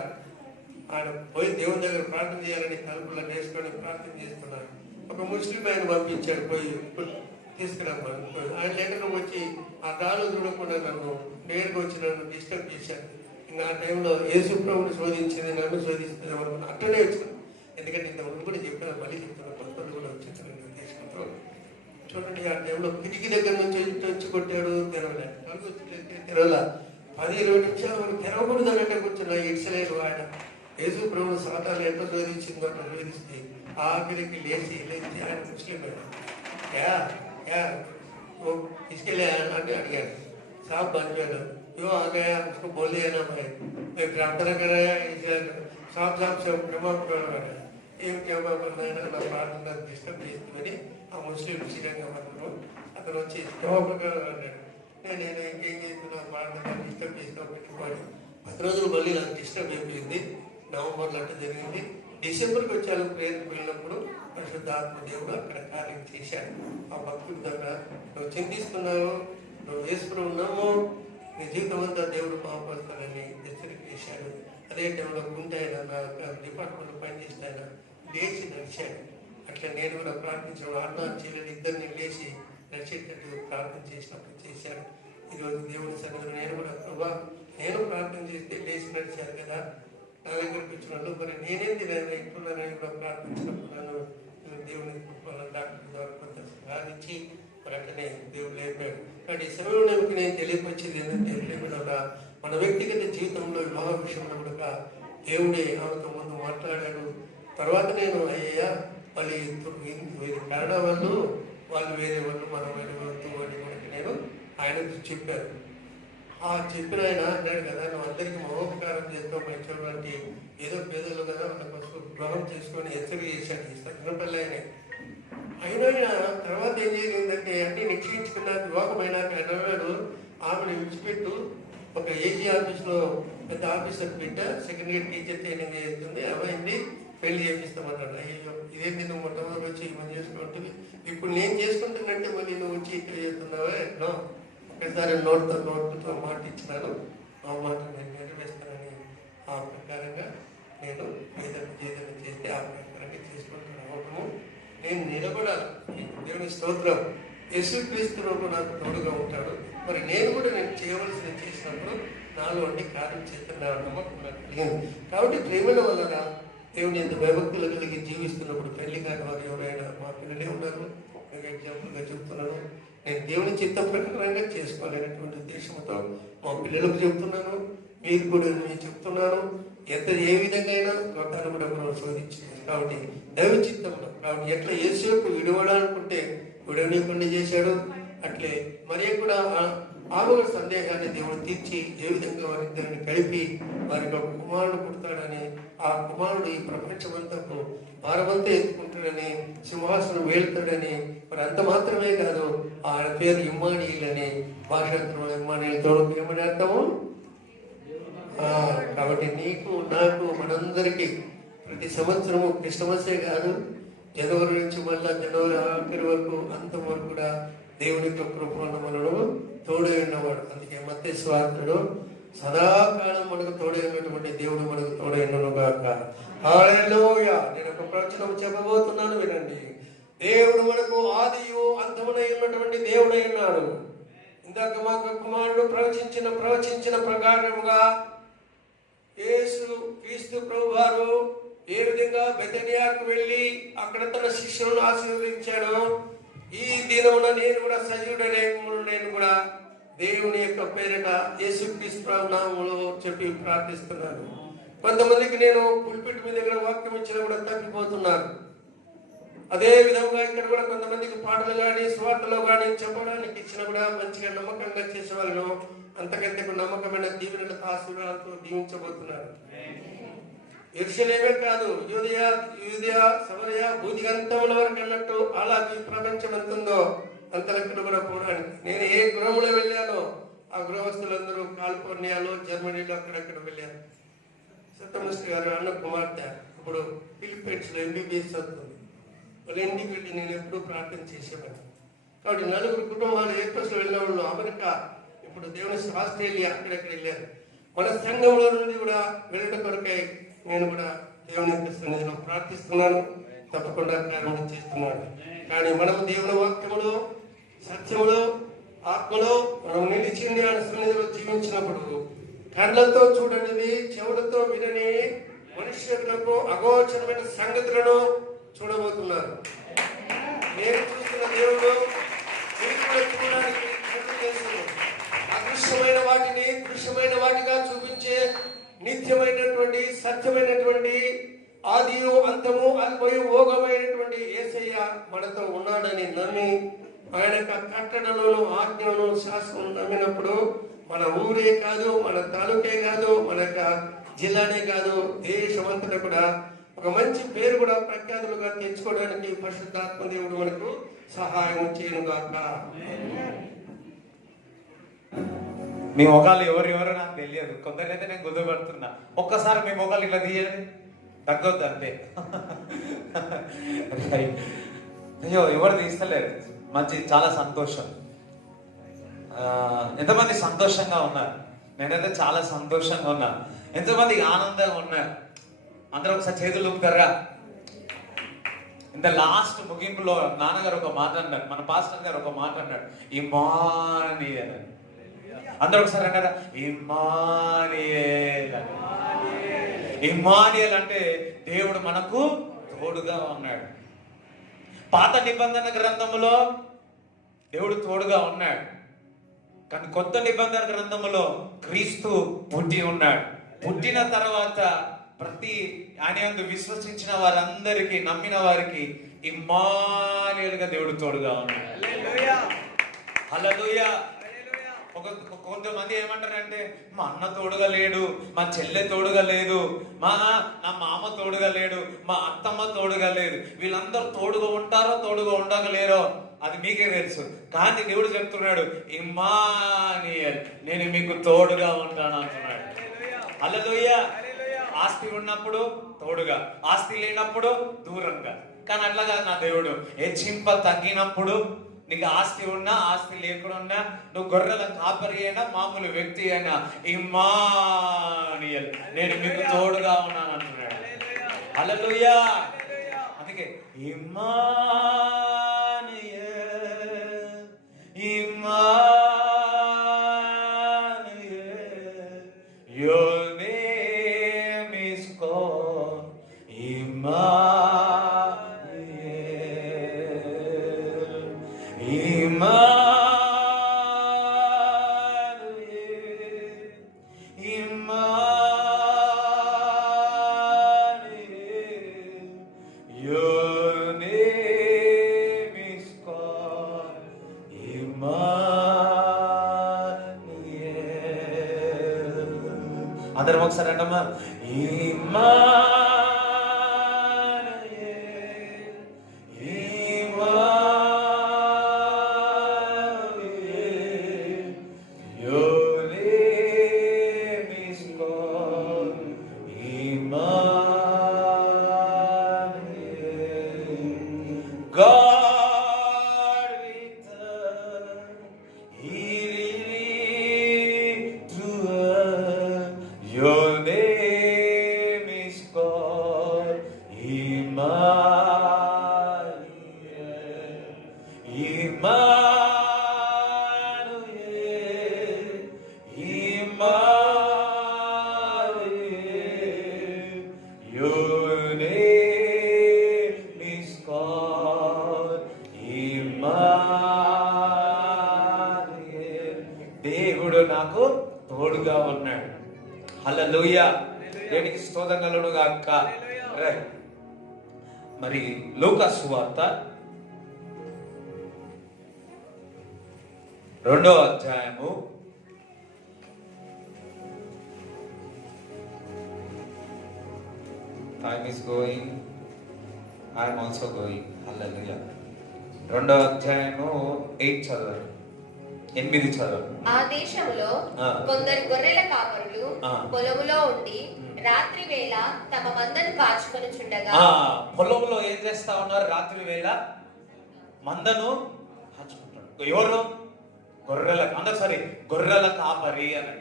ఆయన పోయి దేవుని దగ్గర ప్రార్థన చేయాలని తలుపులో వేసుకొని ప్రార్థన చేస్తున్నాను. ఒక ముస్లిం ఆయన పంపించాడు పోయి తీసుకురమ్మని. ఆయన లెటర్ వచ్చి ఆ దాడు చూడకుండా నన్ను నేరుగా వచ్చి నన్ను డిస్టర్బ్ చేశాను. ఇంకా ఆ టైంలో యేసు ప్రభువుని శోధించింది నన్ను శోధిస్తుంది అనుకున్నాను. అట్టనే వచ్చాను. ఎందుకంటే ఇంతకుముందు కూడా చెప్పాను, మళ్ళీ చెప్తున్నాను, కొత్తలు కూడా వచ్చేసాను ఉద్దేశంతో. చూడండి ఆ టైంలో కిటికీ దగ్గర నుంచి వచ్చి కొట్టాడు, తెరవలే. తెరవలా 10-20 నిమిషాలు మనం తెరవకూడదు అన్నట్టు కూర్చున్నా ఇడ్సలేరు. ఆయన యేసు ప్రభు సాతాను ఎంత శోధించిందో అట్లా శోధిస్తే ఆఖరికి లేచి ఆయన ముస్లిం इसके लिए अड़िया साहब बन गया क्यों आ गया उसको बोलिए ना भाई मैं प्रार्थना कर रहा है साफ से क्षमा कर रहा है ఏం క్షమా నా ప్రార్థన డిస్టర్బ్ చేస్తుందని ఆ ముస్లిం శ్రీరంగ మంత్రులు అతను వచ్చి క్షమాపకారం అన్నాడు. నేను ఇంకేం చేస్తున్నా ప్రార్థన డిస్టర్బ్ చేస్తా పెట్టుకోవాలి. 10 రోజులు మళ్ళీ నాకు డిస్టర్బ్ అయిపోయింది. నవంబర్లో అట్లా జరిగింది. డిసెంబర్కి వచ్చాను ప్రేయర్కి వెళ్ళినప్పుడు పరిశుద్ధాత్మ దేవుడు అక్కడ కార్యం చేశాడు. ఆ భక్తుడి దగ్గర నువ్వు చింతిస్తున్నావు, నువ్వు వేసుకుని ఉన్నామో నీ జీవితం అంతా దేవుడు బాగుపడతానని హెచ్చరిక చేశాడు. అదే టైంలో గుండె ఆయన నా డిపార్ట్మెంట్లో పనిచేసిన ఆయన లేచి నడిచాడు. అట్లా నేను కూడా ప్రార్థించాను. అన్న చెల్లెలు ఇద్దరిని లేచి నడిచేటట్టు ప్రార్థన చేసినప్పుడు చేశాను. ఈరోజు దేవుని సన్నిధిలో నేను కూడా ప్రభా నేను ప్రార్థన చేస్తే లేచి నడిచాను కదా నా దగ్గరికి వచ్చినప్పుడు మరి నేనేంది నేను ఇట్లున్నానని కూడా ప్రార్థించినప్పుడు నన్ను దేవుని డాక్టర్ ద్వారా కొంత సాధించి మరి అట్లనే దేవుడు లేపాడు. కాబట్టి ఈ సమయంలో నేను తెలియపరిచేది ఏంటంటే మన వ్యక్తిగత జీవితంలో వివాహ విషయంలో కూడా దేవుడే ఆమెతో ముందు మాట్లాడాడు. తర్వాత నేను అయ్యా మళ్ళీ కన్నడ వాళ్ళు వేరే వాళ్ళు మనం వేరే వాళ్ళు నేను ఆయనకు చెప్పాను. ఆ చెప్పిన ఆయన అన్నాడు కదా నువ్వు అందరికీ మహోపకారం చేస్తావు మంచి ఏదో పేదలు కదా వాళ్ళ కోసం గృహం చేసుకొని హెచ్చరిక చేశాడు. ఈ సత్యనపల్లి అయినా తర్వాత ఏం జరిగిందంటే అన్ని నిశ్చయించుకున్నాక వివాహమైనాక అన్నాడు ఆమెను విడిచిపెట్టు ఒక ఏజీ ఆఫీస్లో పెద్ద ఆఫీసర్ బిడ్డ సెకండ్ ఇయర్ టీచర్ ట్రైనింగ్ చేస్తుంది అమ్మాయింది పెళ్లి చేపిస్తామన్నాడు. అయ్యో ఇదేంటి నువ్వు మొట్టమొదటి వచ్చి మనం చేసుకుంటుంది ఇప్పుడు నేను చేసుకుంటున్నట్టే మళ్ళీ నువ్వు వచ్చి ఇక్కడ చేస్తున్నావా ఎట్లా ఒకసారి నోటుతో మాట ఇచ్చినాను. ఆ మాట నేను నెరవేస్తానని ఆ ప్రకారంగా నేను ఏదైనా చేస్తే ఆ ప్రకారంగా చేసుకుంటూ రావటము నేను నిలబడాలి. దేవుని స్తోత్రం. యేసుక్రీస్తులో నాకు తోడుగా ఉంటాడు. మరి నేను కూడా నేను చేయవలసిన చేసినప్పుడు నాలో అన్ని కార్యం చేస్తున్నా నమ్మకం నాకు కలిగింది. కాబట్టి ప్రేమల వలన దేవుని ఎంత భయభక్తులు కలిగి జీవిస్తున్నప్పుడు పెళ్లి కాని వారు ఎవరైనా మా పిల్లలే ఉన్నారు. నేను ఎగ్జాంపుల్గా చెప్తున్నాను. నేను దేవుని చిత్త ప్రకారంగా చేసుకోవాలనేటువంటి ఉద్దేశంతో మా పిల్లలకు చెప్తున్నాను. మీరు కూడా నేను చెప్తున్నాను. ఏ విధంగా అయినా లోకాన్ని కూడా మనం శోధించింది. కాబట్టి దైవ చిత్తంలో కాబట్టి ఎట్లా యేసేపు విడవడాలనుకుంటే విడవనీయకుండా చేశాడు. అట్లే మరి కూడా ఆమె సందేహాన్ని దేవుడు తీర్చి ఏ విధంగా వారిద్దరిని కలిపి వారికి ఒక కుమారుడు పుడతాడని ఆ కుమారుడు ఈ ప్రపంచమంతకు భారమంతా ఎత్తుకుంటాడని సింహాసనం వేలుతాడని మరి అంత మాత్రమే కాదు ఆయన పేరు ఇమ్మానీయుల్ అని భాషాంతరం ఇమ్మానీయుల్ తోడు ఏమని అర్థము. కాబట్టి నీకు నాకు మనందరికీ ప్రతి సంవత్సరము క్రిస్టమసే కాదు జనవరి నుంచి మళ్ళా జనవరి ఆఖరి వరకు అంతం వరకు కూడా దేవుని యొక్క కృప మనలో తోడై ఉన్నవాడు. అందుకే మత్తయి సువార్తలో సదాకాలం మనకు తోడై ఉన్నటువంటి దేవుడు మనకు తోడై ఉన్నగాక. హల్లెలూయా. నేను ఒక ప్రవచనం చెప్పబోతున్నాను, వినండి. దేవుడు మనకు ఆదియు అంతమునై ఉన్నటువంటి దేవుడై ఉన్నాడు. ఇందాక మాకు కుమారుడు ప్రవచించిన ప్రకారముగా యేసు క్రీస్తు ప్రభువారు ఏ విధంగా బెతనియాకు వెళ్ళి అక్కడ తన శిష్యులను ఆశీర్వదించాడో, ఈ దినమున నేను కూడా సజీవుడనే నేను కూడా దేవుని యొక్క పేరిట యేసు క్రీస్తు ప్రభు నామములో చెప్పి ప్రార్థిస్తున్నాను. కొంతమందికి నేను పుల్పిట్ మీ దగ్గర వాక్యం ఇచ్చినా కూడా తప్పిపోతున్నారు. అదే విధంగా ఇక్కడ కూడా కొంతమందికి పాటలు కానీ స్వార్థలో కానీ చెప్పడానికి ఇచ్చినా కూడా మంచిగా నమ్మకంగా చేసే వాళ్ళను అంతకంటే నమ్మకమైన దీవెనలతో ఆశీర్వాదాలతో దీవించబోతున్నారు. యెరూషలేమే కాదు, యూదయ సమరయ భూదిగంతముల వరకు అన్నట్టు అలాగే ప్రపంచం ఎంత ఉందో అంతలెక్కడ కూడా పోవడానికి నేను ఏ గృహంలో వెళ్ళానో ఆ గృహస్థులందరూ కాలిఫోర్నియాలో, జర్మనీలో అక్కడక్కడ వెళ్ళారు. సత్తమిస్టర్ గారు అన్న కుమార్తె ఇప్పుడు ఫిలిప్పైన్స్ లో MBBS చదువుతుంది. వాళ్ళ ఇంటికి వెళ్ళి నేను ఎప్పుడూ ప్రార్థన చేసేవాడిని. కాబట్టి 4 కుటుంబాలు ఏర్పస్లో వెళ్ళిన వాళ్ళు అమెరికా, ఇప్పుడు దేవుని ఆస్ట్రేలియా అక్కడెక్కడ వెళ్ళారు. మన సంఘంలో నుండి కూడా వెళ్ళడం కొరకై నేను కూడా దేవుని యొక్క సన్నిధిలో ప్రార్థిస్తున్నాను. తప్పకుండా కార్యం చేస్తున్నాను. కానీ మనం దేవుని వాక్యములో, సత్యములో, ఆత్మలో మనం నిలిచింది ఆయన సన్నిధిలో జీవించినప్పుడు కళ్ళతో చూడనివి, చెవులతో వినని మనుష్యులకు అగోచరమైన సంగతులను చూడబోతున్నారు. నేను చూస్తున్న దేవుడు మీరు కూడా చూడడానికి అదృశ్యమైన వాటిని దృశ్యమైన వాటిగా చూపించే నిత్యమైనటువంటి సత్యమైనటువంటి ఆదియు అంతము అల్పయు ఓగమైనటువంటి యేసయ్య మనతో ఉన్నాడని నమ్మి ఆయన యొక్క కట్టడలను, ఆజ్ఞలను, శాస్త్రం నమ్మినప్పుడు మన ఊరే కాదు, మన తాలూకే కాదు, మన యొక్క జిల్లానే కాదు, దేశమంతటా కూడా ఒక మంచి పేరు కూడా ప్రఖ్యాతులుగా తెచ్చుకోవడానికి పరిశుద్ధాత్మ దేవుడు మనకు సహాయం చేయనుగాక. మీ మొఖాలు ఎవరెవరో నాకు తెలియదు. కొందరైతే నేను గుర్తుపడుతున్నా. ఒక్కసారి మీ మొఖాలు ఇట్లా తీయండి, తగ్గొద్దు అంతే. అయ్యో ఎవరు తీస్తలేరు. మంచి, చాలా సంతోషం. ఎంతమంది సంతోషంగా ఉన్నారు? నేనైతే చాలా సంతోషంగా ఉన్నా. ఎంతమంది ఆనందంగా ఉన్నారు? అందరూ ఒకసారి చేతులు ఊపుతారా? ఇంత లాస్ట్ ముగింపులో నాన్నగారు ఒక మాట అన్నారు, మన పాస్టర్ గారు ఒక మాట అన్నాడు, ఇమ్మానుయేల్ అని. అందరూ ఒకసారి అన్నారా? ఇమ్మానుయేల్ అని. ఇమ్మానుయేల్ అంటే దేవుడు మనకు తోడుగా ఉన్నాడు. పాత నిబంధన గ్రంథములో దేవుడు తోడుగా ఉన్నాడు, కానీ కొత్త నిబంధన గ్రంథములో క్రీస్తు పుట్టి ఉన్నాడు. పుట్టిన తర్వాత ప్రతి ఆయన యందు విశ్వసించిన వారందరికీ, నమ్మిన వారికి ఇమ్మానుయేలుగా దేవుడు తోడుగా ఉన్నాడు. హల్లెలూయా. కొంతమంది ఏమంటారంటే మా అన్న తోడుగా లేడు, మా చెల్లె తోడుగా లేదు, నా మామ తోడుగా లేడు, మా అత్తమ్మ తోడుగా లేదు. వీళ్ళందరూ తోడుగా ఉంటారో తోడుగా ఉండగలేరో అది మీకే తెలుసు. కానీ దేవుడు చెప్తున్నాడు, ఇమ్మానుయేల్, నేను మీకు తోడుగా ఉంటాను అంటున్నాడు. హల్లెలూయా. ఆస్తి ఉన్నప్పుడు తోడుగా, ఆస్తి లేనప్పుడు దూరంగా. కానీ అట్లా కాదు నా దేవుడు. హెచ్చింప తగ్గినప్పుడు, నీకు ఆస్తి ఉన్నా ఆస్తి లేకుండా, నువ్వు గొర్రెల కాపరి అయినా మామూలు వ్యక్తి అయినా, ఇమ్మానుయేల్, నేను మీకు తోడుగా ఉన్నాను అంటున్నాడు. హల్లెలూయా. అందుకే Emmanuel, Emmanuel, your name is called Immanuel. Immanuel, Immanuel, your name is called Immanuel. అందరం ఒకసారి అంటమ్మా, Immanuel, Immanuel, your name is called Immanuel. God with us, Emmanuel, Emmanuel, your name is called Emmanuel. దేవుడు నాకు తోడుగా ఉన్నాడు. హల్లెలూయా. దేవునికి స్తోత్రం కలుగును గాక. రైట్. మరి లూకా సువార్త 2వ అధ్యాయము 'Time is going, I am also going. Hallelujah. 2వ అధ్యాయము 8 చదవండి. 8 చదవండి. ఆ దేశములో ఆ. కొందరు గొర్రెల కాపరులు ఆ. పొలములో ఉండి రాత్రి వేళ తమ మందను కాచుకొనుచుండగా పొలంలో ఏం చేస్తా ఉన్నారు? రాత్రి వేళ మందను కాచుకుంటారు. ఎవరు? గొర్రెల గొర్రెల కాపరి అని.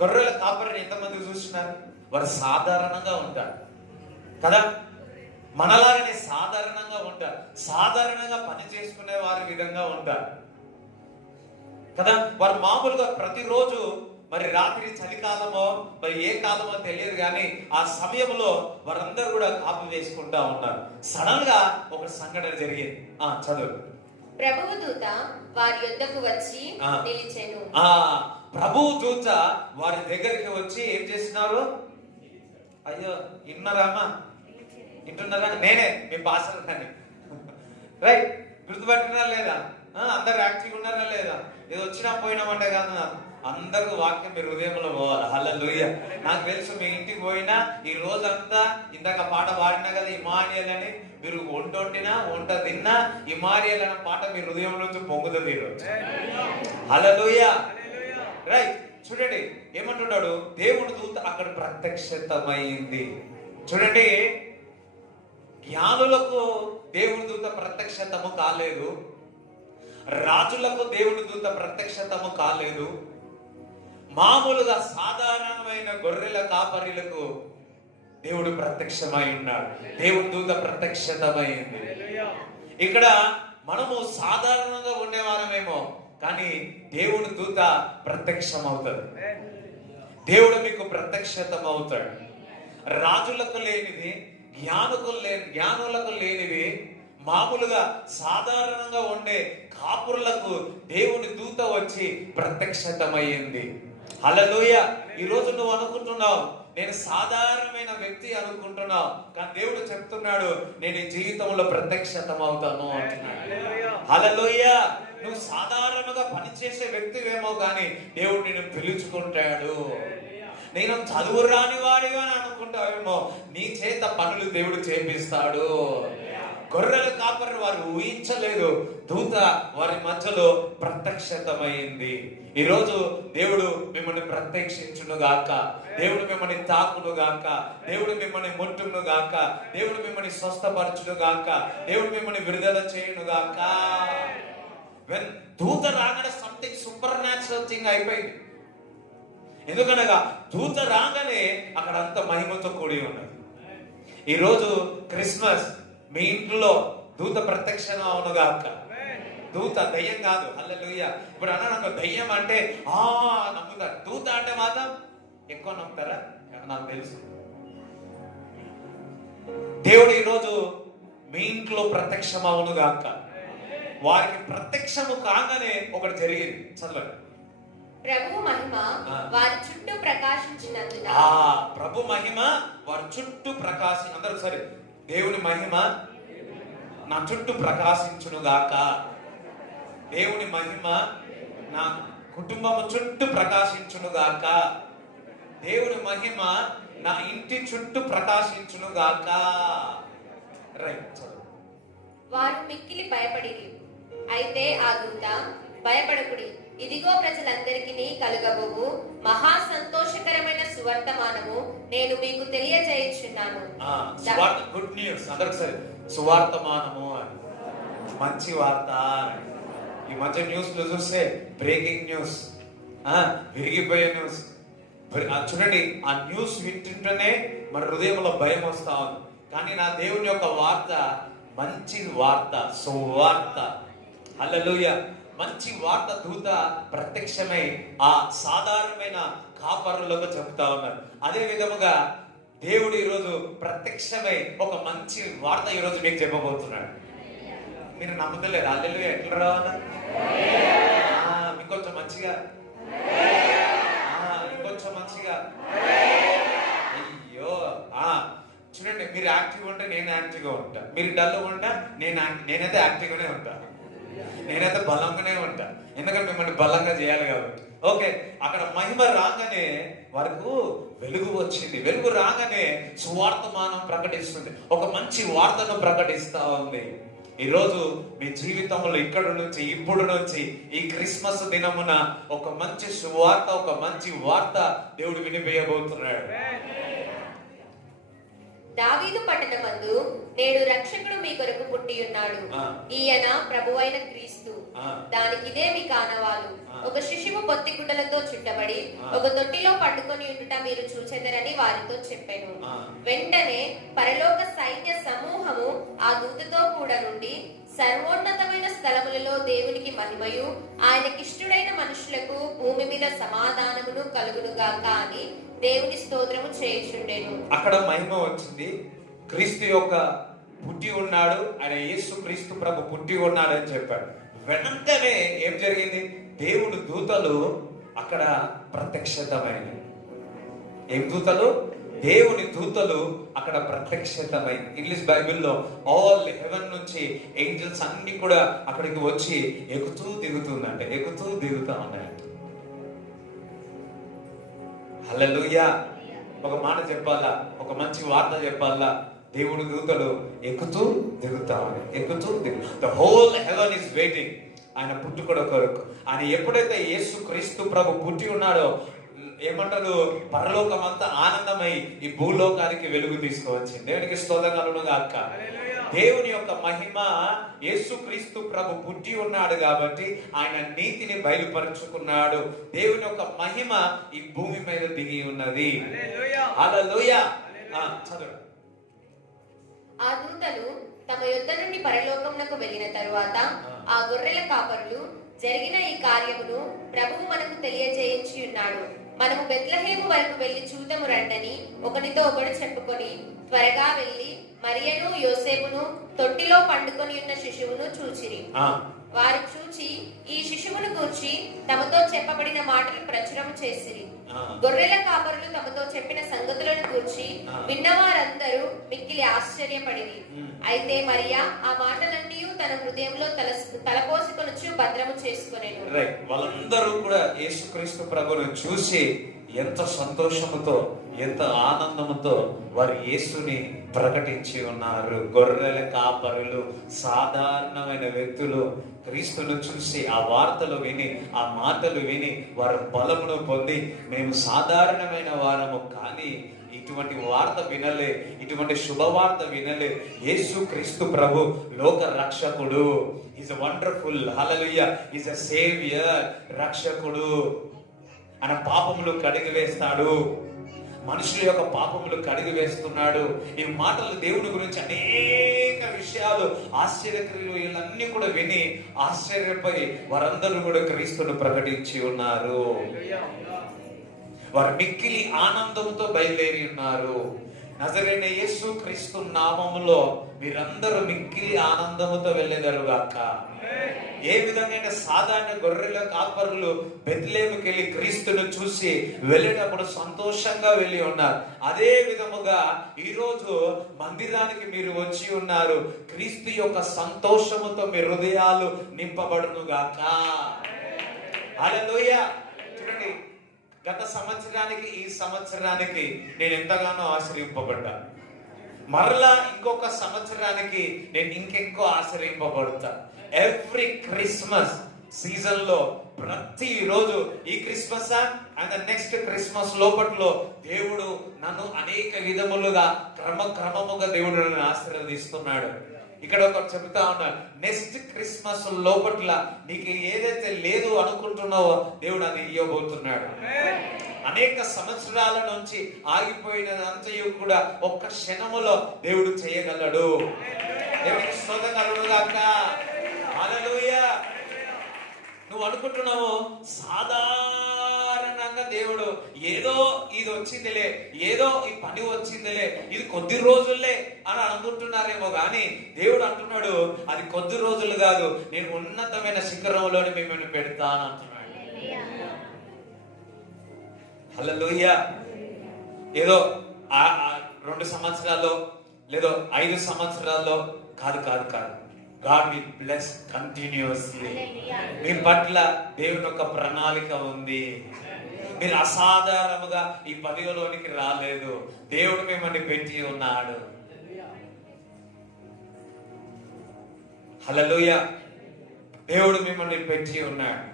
గొర్రెల కాపరిని ఎంతమంది చూస్తున్నారు? వారు సాధారణంగా ఉంటారు కదా, మనలాగానే సాధారణంగా ఉంటారు, సాధారణంగా పని చేసుకునే వారి విధంగా ఉంటారు కదా. వారు మామూలుగా ప్రతిరోజు మరి రాత్రి చలికాలమో మరి ఏ కాలమో తెలియదు కానీ ఆ సమయంలో వారందరూ కూడా కాపు వేసుకుంటా ఉన్నారు. సడన్ గా ఒక సంఘటన జరిగింది. చదువు. ప్రభువు దూత వారి యొద్దకు వచ్చి ఆ. నిలిచెను. ప్రభువు దూత వారి దగ్గరికి వచ్చి ఏం చేస్తున్నారు? అయ్యో విన్నారామా? వింటున్నారా? నేనే మీ భాషలు కానీ రైట్. గుర్తుపట్టినారా లేదా? అందరు యాక్టివ్ ఉన్నారా లేదా? ఇది వచ్చినా పోయినామంటే కాదు, అందరూ వాక్యం మీ హృదయంలో పోవాలి. హల్లెలూయా. నాకు తెలుసు మీ ఇంటికి పోయినా ఈ రోజంతా ఇందాక పాట పాడినా కదా ఇమానియల్ అని, మీరు వంట వండినా వంట తిన్నా ఇమానియల్ అనే పాట మీ హృదయం నుంచి పొంగుతుంది ఈరోజు. హల్లెలూయా. రైట్. చూడండి ఏమంటున్నాడు? దేవుడి దూత అక్కడ ప్రత్యక్షతమైంది. చూడండి, జ్ఞానులకు దేవుడి దూత ప్రత్యక్షతము కాలేదు, రాజులకు దేవుడి దూత ప్రత్యక్షతము కాలేదు, మామూలుగా సాధారణమైన గొర్రెల కాపరిలకు దేవుడు ప్రత్యక్షమై ఉన్నాడు. దేవుడి దూత ప్రత్యక్షతమైంది. ఇక్కడ మనము సాధారణంగా ఉండేవారమేమో కానీ దేవుడి దూత ప్రత్యక్షమవుతాడు. దేవుడు మీకు ప్రత్యక్షతం అవుతాడు. రాజులకు లేనిది, జ్ఞానులకు లేనిది, మామూలుగా సాధారణంగా ఉండే కాపురులకు దేవుని దూత వచ్చి ప్రత్యక్షతమైంది. హల్లెలూయా. ఈ రోజు నువ్వు అనుకుంటున్నావు నేను సాధారణమైన వ్యక్తి అనుకుంటున్నావు, కానీ దేవుడు చెప్తున్నాడు నేను ఈ జీవితంలో ప్రత్యక్షతం అవుతాను అంటున్నాడు. హల్లెలూయా. నువ్వు సాధారణంగా పనిచేసే వ్యక్తివేమో కానీ దేవుడు నిన్ను పిలుచుకుంటాడు. నేను చదువు రాని వాడిగా అనుకుంటావేమో, నీ చేత పనులు దేవుడు చేపిస్తాడు. గొర్రెల కాపరి వారు ఊహించలేదు, దూత వారి మధ్యలో ప్రత్యక్షతమైంది. ఈరోజు దేవుడు మిమ్మల్ని ప్రత్యక్షించును గాక, దేవుడు మిమ్మల్ని తాకును గాక, దేవుడు మిమ్మల్ని ముట్టును గాక, దేవుడు మిమ్మల్ని స్వస్థపరచును గాక, దేవుడు మిమ్మల్ని విడుదల చేయును గాక. వెన్ దూత రాగానే సంథింగ్ సూపర్ న్యాచురల్ థింగ్ అయిపోయింది. ఎందుకనగా దూత రాగానే అక్కడ అంత మహిమతో కూడి ఉన్నది. ఈరోజు క్రిస్మస్ మీ ఇంట్లో దూత ప్రత్యక్షం అవును గాక. దూత దయ్యం కాదు. హల్లెలూయా. ఇప్పుడు అన్నాను దయ్యం అంటే నమ్ముతారు, దూత అంటే మాత్రం ఎక్కువ నమ్ముతారా? నాకు తెలుసు. దేవుడు ఈరోజు మీ ఇంట్లో ప్రత్యక్షం అవును గాక. వారికి ప్రత్యక్షము కాగానే ఒకటి జరిగింది. చదవండి. ప్రభు మహిమ వారి చుట్టూ ప్రకాశించినందున. ప్రభు మహిమ వారి చుట్టూ అందరూ సరే, దేవుని మహిమ నా చుట్టూ ప్రకాశించును గాక. దేవుని మహిమ నా కుటుంబం చుట్టూ ప్రకాశించును గాక. దేవుని మహిమ నా ఇంటి చుట్టూ ప్రకాశించును గాక. రైట్. వారు మిక్కిలి భయపడిరి. అయితే ఆ దూత, భయపడకుడి, ఇదిగో ప్రజలందరికీ కలుగబోవు మహా సంతోషకరమైన సువర్తమానము నేను మీకు తెలియజేయుచున్నాను. Good news. అందరికి సరే, సువార్తమానము అని, మంచి వార్త. ఈ మధ్య న్యూస్ లో చూస్తే బ్రేకింగ్ న్యూస్, విరిగిపోయే న్యూస్. చూడండి, ఆ న్యూస్ వింటుంటేనే మన హృదయంలో భయం వస్తా ఉంది. కానీ నా దేవుని యొక్క వార్త మంచి వార్త, సువార్త. హల్లెలూయా. మంచి వార్త దూత ప్రత్యక్షమై ఆ సాధారణమైన కాపరులకు చెప్తా ఉన్నారు. అదే విధముగా దేవుడు ఈరోజు ప్రత్యక్షమై ఒక మంచి వార్త ఈరోజు మీకు చెప్పబోతున్నాడు. మీరు నమ్మతలేరు? హల్లెలూయా. ఎట్లా రావాలా? ఇంకొంచెం మంచిగా, ఇంకొంచెం మంచిగా. అయ్యో, చూడండి, మీరు యాక్టివ్గా ఉంటే నేను యాక్టివ్గా ఉంటా, మీరు డల్గా ఉంటా నేనైతే యాక్టివ్గానే ఉంటా, నేనైతే బలంగానే ఉంటా. ఎందుకంటే మిమ్మల్ని బలంగా చేయాలి కాబట్టి. ఓకే, అక్కడ మహిమ రాగానే వరకు వెలుగు వచ్చింది. వెలుగు రాగానే సువార్తమానం ప్రకటిస్తుంది, ఒక మంచి వార్తను ప్రకటిస్తా ఉంది. ఈరోజు మీ జీవితంలో ఇక్కడ నుంచి, ఇప్పుడు నుంచి, ఈ క్రిస్మస్ దినమున ఒక మంచి సువార్త, ఒక మంచి వార్త దేవుడు వినిపించబోతున్నాడు. దావీదు పట్టణమందు నేడు రక్షకుడు మీ కొరకు పుట్టి ఉన్నాడు, ఈయన ప్రభువైన క్రీస్తు. దానికి ఇదే మీ కానవాలు. ఒక శిశువు పొత్తి గుడ్డలతో చుట్టబడి ఒక తొట్టిలో పండుకొని ఉండుట మీరు చూచెదరని వారితో చెప్పాను. వెంటనే పరలోక సైన్య సమూహము ఆ దూతతో కూడా నుండి సర్వోన్నతమైన స్థలములలో దేవునికి మహిమయు ఆయనకిష్టుడైన మనుషులకు భూమి మీద సమాధానమును కలుగునుగాక అని దేవుని స్తోత్రము చేయుచుండెను. అక్కడ మహిమ వచ్చింది. క్రీస్తు యొక్క పుట్టి ఉన్నాడు, ఆయన యేసు క్రీస్తు ప్రభు పుట్టి ఉన్నాడు అని చెప్పాడు. వెంటనే ఏం జరిగింది? దేవుడు దూతలు అక్కడ ప్రత్యక్షతమైన. ఏం దూతలు? దేవుని దూతలు అక్కడ ప్రత్యక్షతమై. ఇంగ్లీష్ బైబిల్లో ఆల్ హెవెన్ నుంచి ఏంజల్స్ అన్ని కూడా అక్కడికి వచ్చి ఎక్కుతూ దిగుతుందంటే, ఎక్కుతూ దిగుతా ఉన్నాయంట. హల్లెలూయా. ఒక మాట చెప్పాలా, ఒక మంచి వార్త చెప్పాలా, దేవుడి దూతలు ఎక్కుతూ దిగుతా ఉన్నాయి, ఎక్కుతూ దిగు. The whole haven is waiting ఆయన పుట్టుకొడ కొరకు. ఆయన ఎప్పుడైతే యేసు క్రీస్తు ప్రభు పుట్టి ఉన్నాడో ఏమంటారు, పరలోకం అంతా ఆనందమై ఈ భూలోకానికి వెలుగు తీసుకువచ్చింది. దేవునికి స్తోత్రం కలుగును గాక. దేవుని యొక్క మహిమ, యేసు క్రీస్తు ప్రభు పుట్టి ఉన్నాడు కాబట్టి ఆయన నీతిని బయలుపరుచుకున్నాడు. దేవుని యొక్క మహిమ ఈ భూమి మీద దిగి ఉన్నది. హల్లెలూయా. చదువు. ఆ దూతలు తమ యుద్ధ నుండి పరలోకమునకు వెళ్ళిన తరువాత ఆ గొర్రెల కాపరులు జరిగిన ఈ కార్యమును ప్రభువు మనకు తెలియజేయించి ఉన్నాడు. మనము బెత్లెహేము వరకు వెళ్లి చూద్దాము రండని ఒకరితో ఒకడు చెప్పుకొని త్వరగా వెళ్లి మరియను యోసేపును తొట్టిలో పండుకొని ఉన్న శిశువును చూచిరి. వారు చూచి ఈ శిశువును గూర్చి తమతో చెప్పబడిన మాటలు ప్రచురం చేసిరి. గొర్రెల కాపరులు తమతో చెప్పిన సంగతులను గూర్చి విన్నవారందరూ మిక్కిలి ఆశ్చర్యపడిరి. అయితే మరియా ఆ మాటలన్నీ తన హృదయంలో తలపోసుకొనుచు భద్రము చేసుకొనెను. వాళ్ళందరూ కూడా యేసుక్రీస్తు ప్రభువును చూసి ఎంత సంతోషముతో, ఎంత ఆనందముతో వారు యేసుని ప్రకటించి ఉన్నారు. గొర్రెల కాపరులు, సాధారణమైన వ్యక్తులు క్రీస్తును చూసి ఆ వార్తలు విని, ఆ మాటలు విని వారు బలమును పొంది, మేము సాధారణమైన వారము కానీ ఇటువంటి వార్త వినలే, ఇటువంటి శుభవార్త వినలే. యేసు క్రీస్తు ప్రభు లోక రక్షకుడు. Is a wonderful. Hallelujah. Is a saviour. రక్షకుడు. ఆయన పాపములు కడిగి వేస్తాడు, మనుషుల యొక్క పాపములు కడిగి వేస్తున్నాడు. ఈ మాటలు దేవుని గురించి అనేక విషయాలు, ఆశ్చర్యక్రియలు వీళ్ళన్నీ కూడా విని ఆశ్చర్యపోయి వారందరూ కూడా క్రీస్తును ప్రకటించి ఉన్నారు. వారు మిక్కిలి ఆనందంతో బయలుదేరి ఉన్నారు. నజరేయుడైన యేసు క్రీస్తు నామములో మీరందరూ మిక్కిలి ఆనందముతో వెళ్ళేదరుగాక. ఏ విధంగా సాధారణ గొర్రెల కాపరులు బెత్లెహేముకి వెళ్ళి క్రీస్తును చూసి వెళ్ళేటప్పుడు సంతోషంగా వెళ్ళి ఉన్నారు, అదే విధముగా ఈరోజు మందిరానికి మీరు వచ్చి ఉన్నారు. క్రీస్తు యొక్క సంతోషముతో మీ హృదయాలు నింపబడును గాక. హల్లెలూయా. చూడండి, గత సంవత్సరానికి ఈ సంవత్సరానికి నేను ఎంతగానో ఆశ్రయింపబడ్డా. మరలా ఇంకొక సంవత్సరానికి నేను ఇంకెక్కువ ఆశ్రయింపబడతా. ఎవ్రీ క్రిస్మస్ సీజన్ లో ప్రతి రోజు ఈ క్రిస్మస్ అండ్ నెక్స్ట్ క్రిస్మస్ లోపట్లో దేవుడు నన్ను అనేక విధములుగా క్రమముగా దేవుడు నన్ను ఆశీర్వదిస్తున్నాడు. ఇక్కడ ఒకరు చెబుతా ఉన్నారు, నెక్స్ట్ క్రిస్మస్ లోపట్ల నీకు ఏదైతే లేదు అనుకుంటున్నావో దేవుడు అది ఇవ్వబోతున్నాడు. అనేక సంవత్సరాల నుంచి ఆగిపోయినదంతయు కూడా ఒక్క క్షణములో దేవుడు చేయగలడు. దేవునికి స్తోత్రం కలుగును గాక. హల్లెలూయా. నువ్వు అనుకుంటున్నావు సాధారణంగా దేవుడు ఏదో ఇది వచ్చిందిలే, ఏదో ఈ పని వచ్చిందిలే, ఇది కొద్ది రోజులే అని అనుకుంటున్నారేమో కానీ దేవుడు అంటున్నాడు అది కొద్ది రోజులు కాదు, నేను ఉన్నతమైన శిఖరంలోనే మిమ్మల్ని పెడతాను అంటున్నాడు. హల్లెలూయా. ఏదో 2 సంవత్సరాల్లో లేదో 5 సంవత్సరాల్లో కాదు కాదు కాదు. God will bless continuously. మీ పట్ల దేవుని యొక్క ప్రణాళిక ఉంది. మీరు అసాధారణముగా ఈ పదవిలోనికి రాలేదు, దేవుడు మిమ్మల్ని పెట్టి ఉన్నాడు. హల్లెలూయా. దేవుడు మిమ్మల్ని పెట్టి ఉన్నాడు.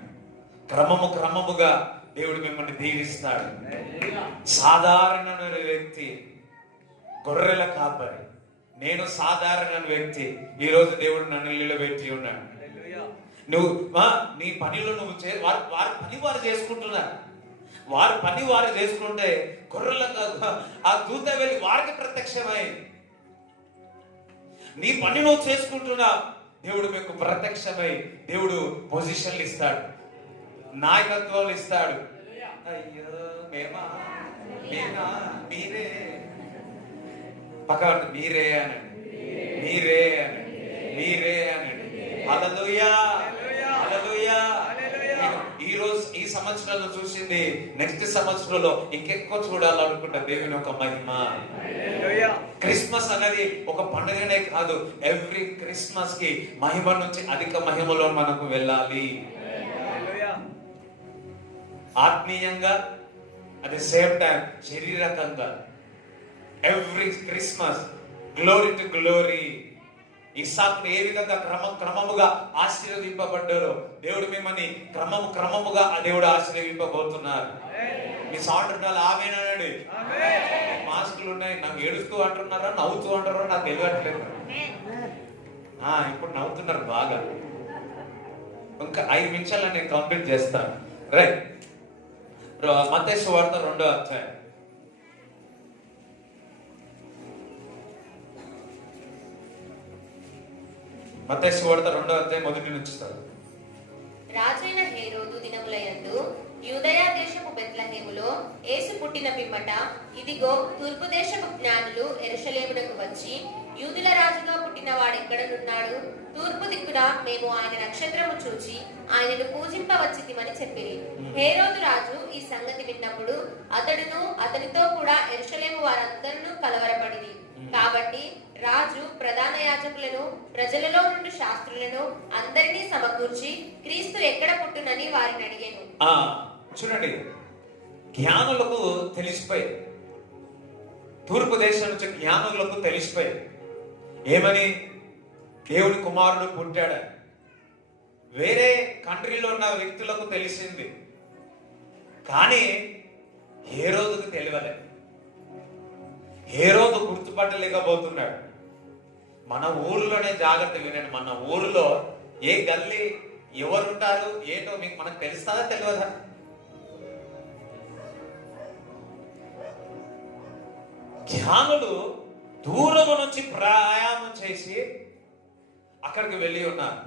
క్రమముగా దేవుడు మిమ్మల్ని దీవిస్తాడు. సాధారణమైన వ్యక్తి, గొర్రెల కాపరి, నేను సాధారణ వ్యక్తి. ఈ రోజు దేవుడు నన్ను నిలబెట్టి ఉన్నాడు. నువ్వు నీ పనిలో నువ్వు వారి పని వారు చేసుకుంటున్నారు. వారి పని వారు చేసుకుంటే గొర్రెల ఆ దూత వెళ్ళి వారికి ప్రత్యక్షమై నీ పని నువ్వు చేసుకుంటున్నా, దేవుడు మీకు ప్రత్యక్షమై దేవుడు పొజిషన్లు ఇస్తాడు, నాయకత్వాలు ఇస్తాడు. అయ్యో మేమా మీరే పక్క మీరే అనండి, మీరే అనండి, మీరే అనండి. హల్లెలూయా, హల్లెలూయా. ఈ రోజు ఈ సంవత్సరంలో చూసింది నెక్స్ట్ సంవత్సరంలో ఇంకెక్కువ చూడాలనుకుంటా దేవుని యొక్క మహిమ. క్రిస్మస్ అనేది ఒక పండుగనే కాదు, ఎవ్రీ క్రిస్మస్ కి మహిమ నుంచి అధిక మహిమలో మనకు వెళ్ళాలి. ఆత్మీయంగా అట్ ద సేమ్ టైం శరీరకంగా. Every Christmas glory to glory. ఇస్సాకును ఏ విధంగా క్రమముగా ఆశీర్వదింపబడ్డారో దేవుడు మిమ్మల్ని క్రమముగా ఆ దేవుడు ఆశీర్వదింపబోతున్నారు. మీ సౌండ్ ఉండాలి. ఆమేనండి. మాస్కులు ఉన్నాయి. నాకు ఏడుస్తూ అంటున్నారా నవ్వుతూ అంటారో నాకు తెలియట్లేదు. ఇప్పుడు నవ్వుతున్నారు బాగా. ఇంకా 5 నిమిషాల్లో నేను కంప్లీట్ చేస్తాను. రైట్. మత్తయి సువార్త 2వ అధ్యాయం. మత్తయి సువార్త 2వ అధ్యాయం 1 నుంచి చదువు. రాజైన హేరోదు దినములయందు యూదయా దేశపు బెత్లెహేములో యేసు పుట్టిన పిమ్మట ఇదిగో తూర్పు దేశపు జ్ఞానులు యెరూషలేమునకు వచ్చి యూదుల రాజుగా పుట్టిన వాడెక్కడనున్నాడు? తూర్పు దిక్కున మేము ఆయన నక్షత్రము చూచి ఆయనను పూజింపవచ్చితిమని చెప్పిరి. హేరోదు రాజు ఈ సంగతి విన్నప్పుడు అతడును అతనితో కూడా యెరూషలేము వారందరూ కలవరపడిరి. కాబట్టి రాజు ప్రధాన యాజకులను ప్రజలలో నుండి శాస్త్రులను అందరినీ సమకూర్చి క్రీస్తు ఎక్కడ పుట్టునని వారిని అడిగాను. చూడండి, జ్ఞానులకు తెలిసిపోయి, తూర్పు దేశం నుంచి జ్ఞానులకు తెలిసిపోయి ఏమని, దేవుని కుమారుడు పుట్టాడు. వేరే కంట్రీలో ఉన్న వ్యక్తులకు తెలిసింది, కానీ హేరోదుకు తెలియలే. హేరోదు గుర్తుపట్టలేకపోతున్నాడు. మన ఊర్లోనే జాగ్రత్త వినండి. మన ఊరిలో ఏ గల్లీ ఎవరుంటారు ఏంటో మీకు మనకు తెలుస్తుందా తెలియదా? జ్ఞానులు దూరము నుంచి ప్రయాణం చేసి అక్కడికి వెళ్ళి ఉన్నారు.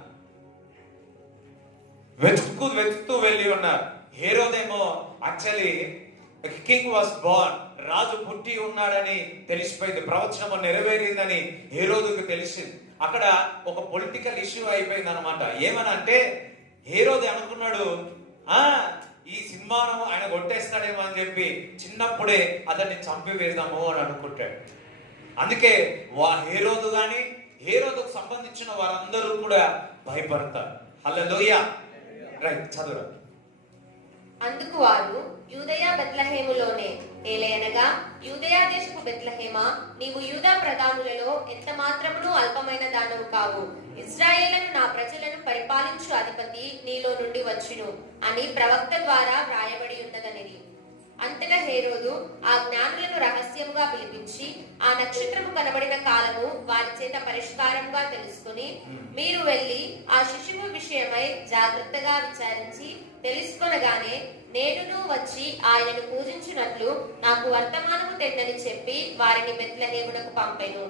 వెతుకుతూ వెళ్ళి ఉన్నారు. హేరోదేమో యాక్చువల్లీ కింగ్ వాస్ బోర్న్, రాజు పుట్టి ఉన్నాడని తెలిసిపోయింది, ప్రవచనము నెరవేరిందని హేరోదుకు తెలిసింది. అక్కడ ఒక పొలిటికల్ ఇష్యూ అయిపోయింది అనమాట. ఏమనంటే హేరోదు అనుకున్నాడు ఈ సింహానం ఆయన కొట్టేస్తాడేమో అని చెప్పి చిన్నప్పుడే అతన్ని చంపివేద్దాము అని అనుకుంటాడు. అందుకే హేరోదు గాని హేరోదుకు సంబంధించిన వారందరూ కూడా భయపడతారు. హల్లెలూయా. రైట్, చదువు. అందుకు వారు యూదయా బెత్లెహేములోనే, ఏలయనగా యూదయా దేశపు బెత్లెహేమా, నీవు యూదా ప్రధానులలో ఎంత మాత్రమును అల్పమైన దానవు కావు. ఇశ్రాయేలును నా ప్రజలను పరిపాలించు అధిపతి నీలో నుండి వచ్చును అని ప్రవక్త ద్వారా వ్రాయబడి ఉన్నదనిది. అంతటా హేరోదు ఆ జ్ఞానులను రహస్యముగా పిలిపించి ఆ నక్షత్రము కనబడిన కాలము వారి చేత పరిష్కారంగా తెలుసుకుని, మీరు వెళ్లి ఆ శిశువు విషయమై జాగ్రత్తగా విచారించి తెలుసుకొనగానే నేనును వచ్చి ఆయనను పూజించున్నట్లు నాకు వర్తమానము తెండని చెప్పి వారిని బెత్లెహేమునకు పంపెను.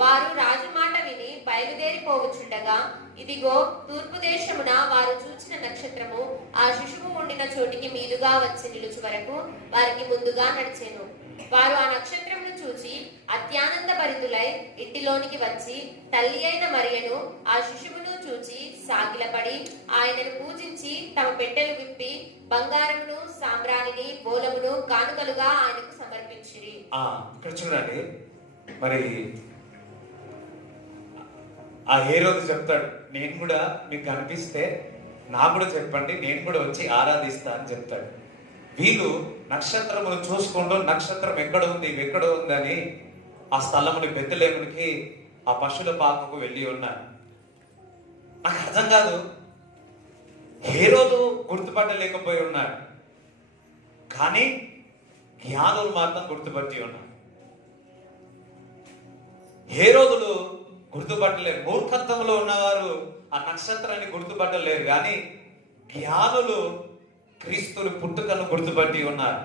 వారు రాజు మాట విని బయలుదేరిపోవచ్చుండగా ఇదిగో తూర్పు దేశమున వారు చూచిన నక్షత్రము ఆ శిశువు ఉండిన చోటికి మీదుగా వచ్చి నిలుచు వరకు వారికి ముందుగా నడిచెను. వారు ఆ నక్షత్రమును చూచి అత్యానంద భరితులై ఇంటిలోనికి వచ్చి తల్లి అయిన మరియను ఆ శిశువును చూచి సాగిలపడి ఆయనను పూజించి తమ పెట్టెలు విప్పి బంగారమును సాంబ్రాణిని బోలమును కానుకలుగా ఆయనకు సమర్పించిరి. ఇక్కడ చూడండి, మరి ఆ హేరోదు చెప్తాడు, నేను కూడా మీకు కనిపిస్తే నాకు కూడా చెప్పండి, నేను కూడా వచ్చి ఆరాధిస్తా అని చెప్తాడు. వీళ్ళు నక్షత్రమును చూసుకుంటూ నక్షత్రం ఎక్కడ ఉందని ఆ స్థలముని బెత్లెహేమునికి ఆ పశువుల పాకకు వెళ్ళి ఉన్నారు. నాకు అర్థం కాదు, హేరోదు గుర్తుపట్టలేకపోయి ఉన్నాడు, కానీ జ్ఞానులు మాత్రం గుర్తుపట్టి ఉన్నారు. హేరోదులు గుర్తుపట్టలేరు, మూర్ఖత్వంలో ఉన్నవారు ఆ నక్షత్రాన్ని గుర్తుపట్టలేరు, కానీ జ్ఞానులు క్రీస్తుని పుట్టుకను గుర్తుపట్టి ఉన్నారు.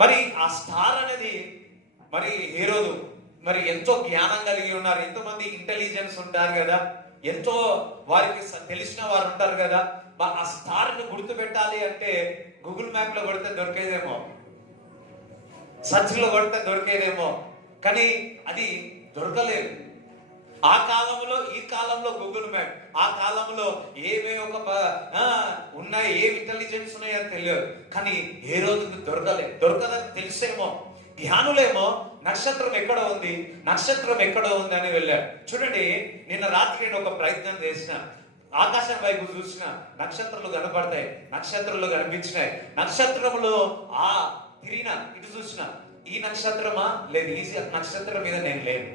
మరి ఆ స్టార్ అనేది మరి హేరోదు మరి ఎంతో జ్ఞానం కలిగి ఉన్నారు. ఎంతో మంది ఇంటెలిజెన్స్ ఉంటారు కదా, ఎంతో వారికి తెలిసిన వారు ఉంటారు కదా. ఆ స్టార్ ని గుర్తు పెట్టాలి అంటే గూగుల్ మ్యాప్ లో కొడితే దొరికేదేమో, సర్చ్ లో కొడితే దొరికేదేమో, కానీ అది దొరకలేదు. ఆ కాలంలో ఈ కాలంలో గూగుల్ మ్యాప్, ఆ కాలంలో ఏమేమి ఉన్నాయి, ఏ ఇంటెలిజెన్స్ ఉన్నాయో తెలియదు, కానీ ఏ రోజు దొరకదని తెలిసేమో. జ్ఞానులేమో నక్షత్రం ఎక్కడ ఉంది అని వెళ్ళాడు. చూడండి, నిన్న రాత్రి నేను ఒక ప్రయత్నం చేసిన, ఆకాశం వైపు చూసిన నక్షత్రాలు కనపడతాయి, నక్షత్రాలు కనిపించినాయి. నక్షత్రములు తిరిగిన ఇటు చూసిన, ఈ నక్షత్రమా లేదు, ఈ నక్షత్రం మీద నేను లేను,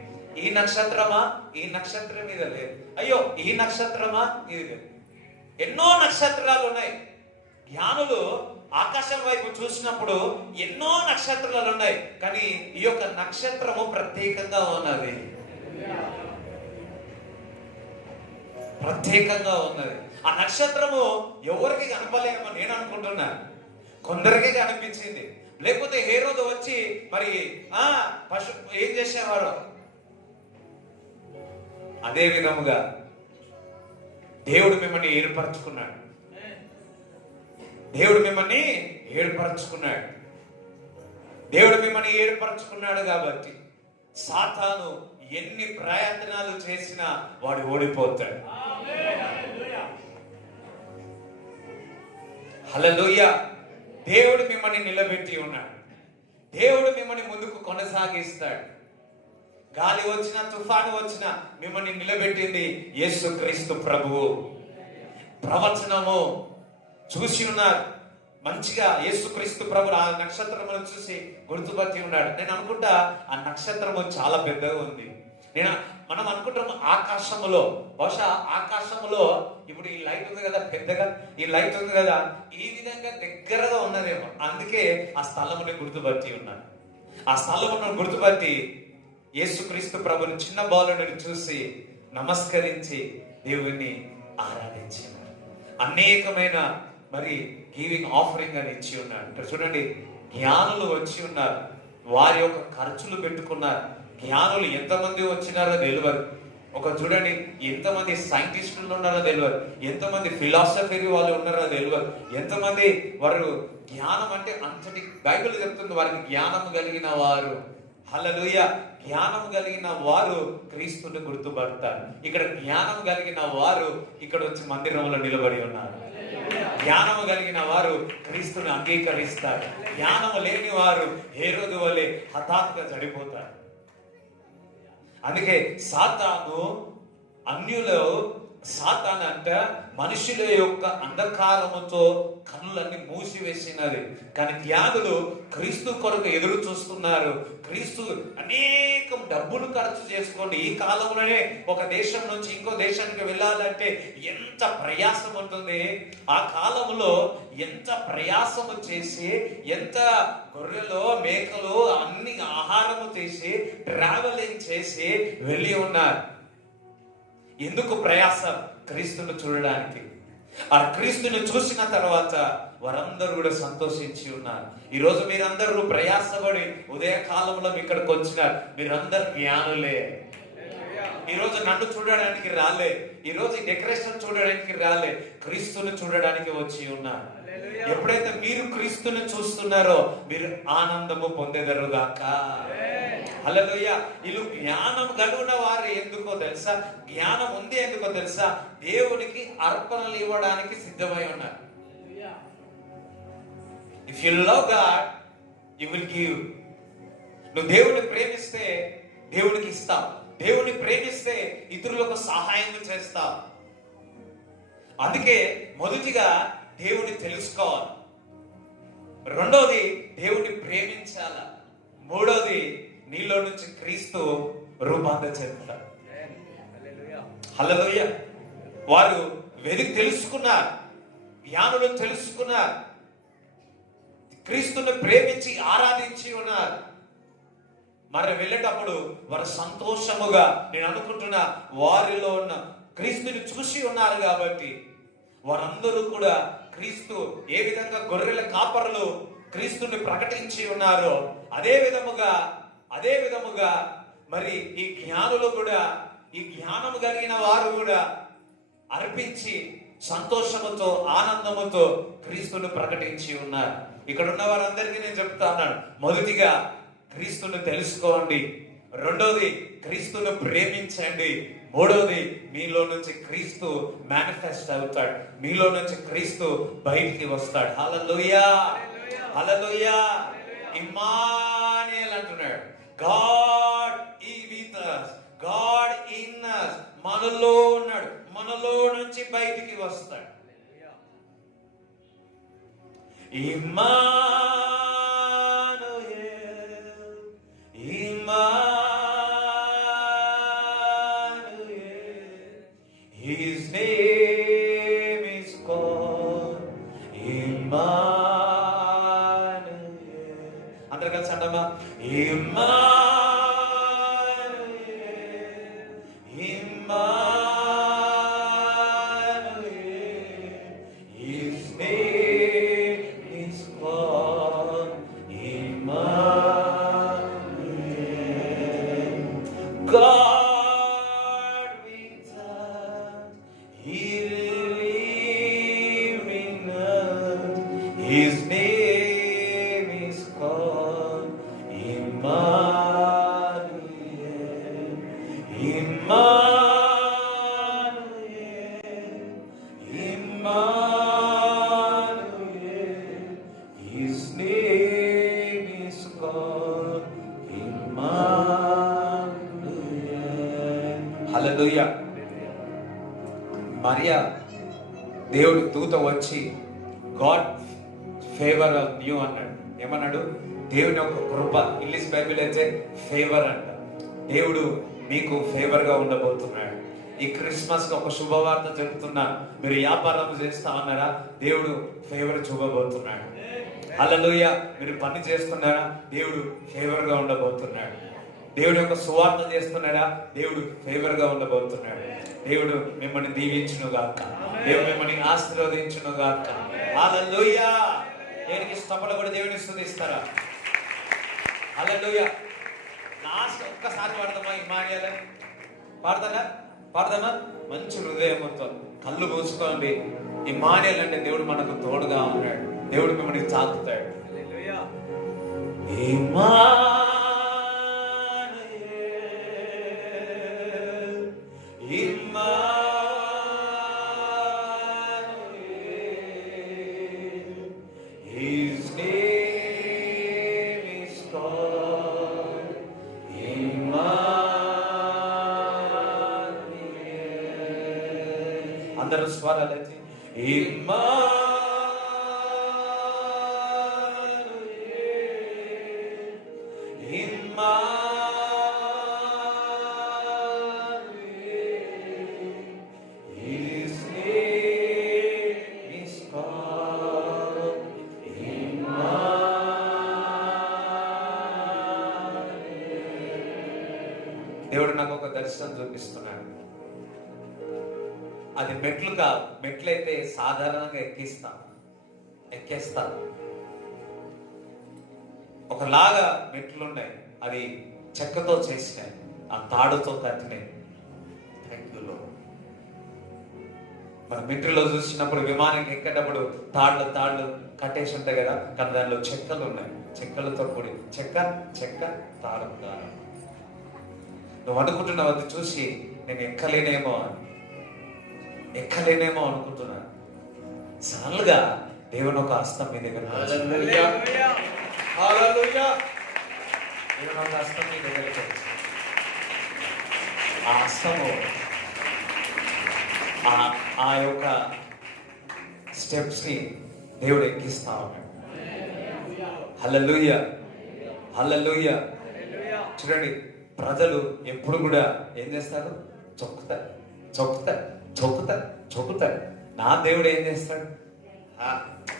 ఈ నక్షత్రమా ఈ నక్షత్రం మీద లేదు, అయ్యో ఈ నక్షత్రమా ఇది లేదు. ఎన్నో నక్షత్రాలు ఉన్నాయి. జ్ఞానులు ఆకాశం వైపు చూసినప్పుడు ఎన్నో నక్షత్రాలు ఉన్నాయి, కానీ ఈ యొక్క నక్షత్రము ప్రత్యేకంగా ఉన్నది, ప్రత్యేకంగా ఉన్నది. ఆ నక్షత్రము ఎవరికి కనపలేమో నేను అనుకుంటున్నాను, కొందరికే కనిపించింది. లేకపోతే హేరోదు వచ్చి మరి ఏం చేసేవారు. అదే విధముగా దేవుడు మిమ్మల్ని ఏర్పరచుకున్నాడు, దేవుడు మిమ్మల్ని ఏర్పరచుకున్నాడు కాబట్టి సాతాను ఎన్ని ప్రయత్నాలు చేసినా వాడు ఓడిపోతాడు. హల్లెలూయా. దేవుడు మిమ్మల్ని నిలబెట్టి ఉన్నాడు, దేవుడు మిమ్మల్ని ముందుకు కొనసాగిస్తాడు. గాలి వచ్చినా తుఫాను వచ్చినా మిమ్మల్ని నిలబెట్టింది యేసుక్రీస్తు ప్రభువు. ప్రవచనము చూసి ఉన్నారు మంచిగా, యేసుక్రీస్తు ప్రభు ఆ నక్షత్రమును చూసి గుర్తుపట్టి ఉన్నాడు. నేను అనుకుంటా ఆ నక్షత్రము చాలా పెద్దగా ఉంది. మనం అనుకుంటాము ఆకాశములో, బహుశా ఆకాశములో ఇప్పుడు ఈ లైట్ ఉంది కదా, పెద్దగా ఈ లైట్ ఉంది కదా, ఈ విధంగా దగ్గరగా ఉన్నదేమో, అందుకే ఆ స్థలముని గుర్తుపట్టి ఉన్నాడు. ఆ స్థలమును గుర్తుపట్టి యేసుక్రీస్తు ప్రభుని చిన్న బాలుడిని చూసి నమస్కరించి దేవుణ్ణి ఆరాధించినారు. అనేకమైన మరి గివింగ్ ఆఫరింగ్ అని ఇచ్చి ఉన్నాడు. ఇక్కడ చూడండి, జ్ఞానులు వచ్చి ఉన్నారు, వారి యొక్క ఖర్చులు పెట్టుకున్నారు. జ్ఞానులు ఎంతమంది వచ్చినారో తెలియదు. ఒక చూడండి, ఎంతమంది సైంటిస్టులు ఉన్నారో తెలియదు, ఎంతమంది ఫిలాసఫీ వాళ్ళు ఉన్నారో తెలియదు, ఎంతమంది వారు జ్ఞానం అంటే అంతటి బైబిల్ చెప్తుంది వారికి జ్ఞానం కలిగిన వారు. హల్లెలూయా. జ్ఞానం కలిగిన వారు క్రీస్తుని గుర్తుపడతారు. ఇక్కడ జ్ఞానం కలిగిన వారు ఇక్కడ వచ్చి మందిరంలో నిలబడి ఉన్నారు. జ్ఞానము కలిగిన వారు క్రీస్తుని అంగీకరిస్తారు. జ్ఞానము లేని వారు హేరోదు వలె హఠాత్తుగా చడిపోతారు. అందుకే సాతాను అంటే మనుషుల యొక్క అంధకారముతో కన్నులన్నీ మూసివేసినది. కానీ జ్ఞానులు క్రీస్తు కొరకు ఎదురు చూస్తున్నారు. క్రీస్తు అనేకం డబ్బులు ఖర్చు చేసుకొని ఈ కాలంలోనే ఒక దేశం నుంచి ఇంకో దేశానికి వెళ్ళాలంటే ఎంత ప్రయాసం ఉంటుంది. ఆ కాలంలో ఎంత ప్రయాసము చేసి, ఎంత గొర్రెలు మేకలు అన్ని ఆహారము చేసి ట్రావెలింగ్ చేసి వెళ్ళి ఉన్నారు. ఎందుకు ప్రయాసం? క్రీస్తును చూడడానికి. ఆ క్రీస్తుని చూసిన తర్వాత వారందరూ కూడా సంతోషించి ఉన్నారు. ఈరోజు మీరందరూ ప్రయాసపడి ఉదయ కాలంలో ఇక్కడికి వచ్చినారు. మీరందరూ జ్ఞానులే. ఈరోజు నన్ను చూడడానికి రాలే, ఈరోజు ఈ డెకరేషన్ చూడడానికి రాలే, క్రీస్తుని చూడడానికి వచ్చి ఉన్నారు. ఎప్పుడైతే మీరు క్రీస్తుని చూస్తున్నారో మీరు ఆనందము పొందేదరుగాక. హల్లెలూయా. వీళ్ళు జ్ఞానం కలిగిన వారు ఎందుకో తెలుసా? జ్ఞానం ఉంది ఎందుకో తెలుసా? దేవునికి అర్పణలు ఇవ్వడానికి సిద్ధమై ఉన్నారు. If you love God you will give. నువ్వు దేవుని ప్రేమిస్తే దేవునికి ఇస్తావు. దేవుని ప్రేమిస్తే ఇతరులకు సహాయం చేస్తావు. అందుకే మొదటిగా దేవుని తెలుసుకోవాలి, రెండోది దేవుని ప్రేమించాల, మూడోది నీలో నుంచి క్రీస్తు రూపాంతరం చెందుతాడు. హల్లెలూయా. వారు వెదికి తెలుసుకున్నారు, జ్ఞానులు తెలుసుకున్నారు, క్రీస్తుని ప్రేమించి ఆరాధించి ఉన్నారు. మరి వెళ్ళేటప్పుడు వారు సంతోషముగా, నేను అనుకుంటున్నా వారిలో ఉన్న క్రీస్తుని చూసి ఉన్నారు కాబట్టి వారందరూ కూడా క్రీస్తు ఏ విధంగా గొర్రెల కాపరులు క్రీస్తుని ప్రకటించి ఉన్నారో అదే విధముగా మరి ఈ జ్ఞానులు కూడా, ఈ జ్ఞానము కలిగిన వారు కూడా అర్పించి సంతోషముతో ఆనందముతో క్రీస్తుని ప్రకటించి ఉన్నారు. ఇక్కడ ఉన్న వారందరికీ నేను చెప్తా ఉన్నాను, మొదటిగా క్రీస్తుని తెలుసుకోండి, రెండోది క్రీస్తును ప్రేమించండి, మూడోది మీలో నుంచి క్రీస్తు మేనిఫెస్ట్ అవుతాడు, మీలో నుంచి క్రీస్తు బయటికి వస్తాడు. హల్లెలూయా, హల్లెలూయా. ఇమ్మానుయేల్ అంటున్నాడు, God is with us, God in us. మనలో ఉన్నాడు, మనలో నుంచి బయటికి వస్తాడు. His name is called Emmanuel. అందరూ కలిసి అంటామా? Emmanuel, Emmanuel. His name is called Emmanuel. God with us, He lives in us. His name is called Emmanuel. Emmanuel, Emmanuel. His name is called Emmanuel. Hallelujah. Mariya దేవుడి దూత వచ్చి God favour of you అన్నాడు. ఏమన్నాడు? దేవుని యొక్క కృప. English Bible అయితే favour అంట. దేవుడు మీకు ఫేవర్ గా ఉండబోతున్నాడు. ఈ క్రిస్మస్ కి ఒక శుభవార్త చెబుతున్నా. మీరు వ్యాపారం చేస్తా ఉన్నారా? దేవుడు ఫేవర్ చూపబోతున్నాడు. హల్లెలూయా. మీరు పని చేస్తున్నారా? దేవుడు ఫేవర్ గా ఉండబోతున్నాడు. దేవుడి యొక్క సువార్త చేస్తున్నారా? దేవుడు ఫేవర్ గా ఉండబోతున్నాడు. దేవుడు మిమ్మల్ని దీవించును గాక, దేవుడు మిమ్మల్ని ఆశీర్వదించును గాక. హల్లెలూయా. దేనికి స్తోత్రం కూడా దేవుని స్తుతిస్తారా? హల్లెలూయా. లాస్ట్ ఒక్కసారి పాడదామా ఇమ్మానుయేల్? పాడదామా? మంచి హృదయంతో కళ్ళు మూసుకోండి. ఇమ్మానుయేల్ అంటే దేవుడు మనకు తోడుగా ఉన్నాడు, దేవుడు మిమ్మల్ని తాకుతాడు. His name is called Emmanuel. అందరూ స్వరాలు ఎత్తి దేవుడు నాకు ఒక దర్శనం చూపిస్తున్నాడు. అది మెట్లు కాదు. మెట్లయితే సాధారణంగా ఎక్కేస్తాం. ఒకలాగా మెట్లు ఉన్నాయి, అది చెక్కతో చేసినాయి, ఆ తాడుతో కట్టినాయి. Thank you lord. మన మెట్రోలో చూసినప్పుడు విమానం ఎక్కేటప్పుడు తాళ్ళు కట్టేసి ఉంటాయి కదా, కానీ దానిలో చెక్కలు ఉన్నాయి. చెక్కలతో కూడి చెక్క తాడు కాదు. నువ్వు అనుకుంటున్నావు అది చూసి నేను ఎక్కలేనేమో అనుకుంటున్నా. సడన్గా దేవుని ఒక హస్తం మీ దగ్గర దేవుని ఒక హస్తం మీ దగ్గరికి వచ్చి ఆ హస్తము ఆ యొక్క స్టెప్స్ ని దేవుడు ఎక్కిస్తా ఉన్నాడు. హల్లెలూయా, హల్లెలూయా. చూడండి, ప్రజలు ఎప్పుడు కూడా ఏం చేస్తారు? చొక్కుతారు. నా దేవుడు ఏం చేస్తాడు?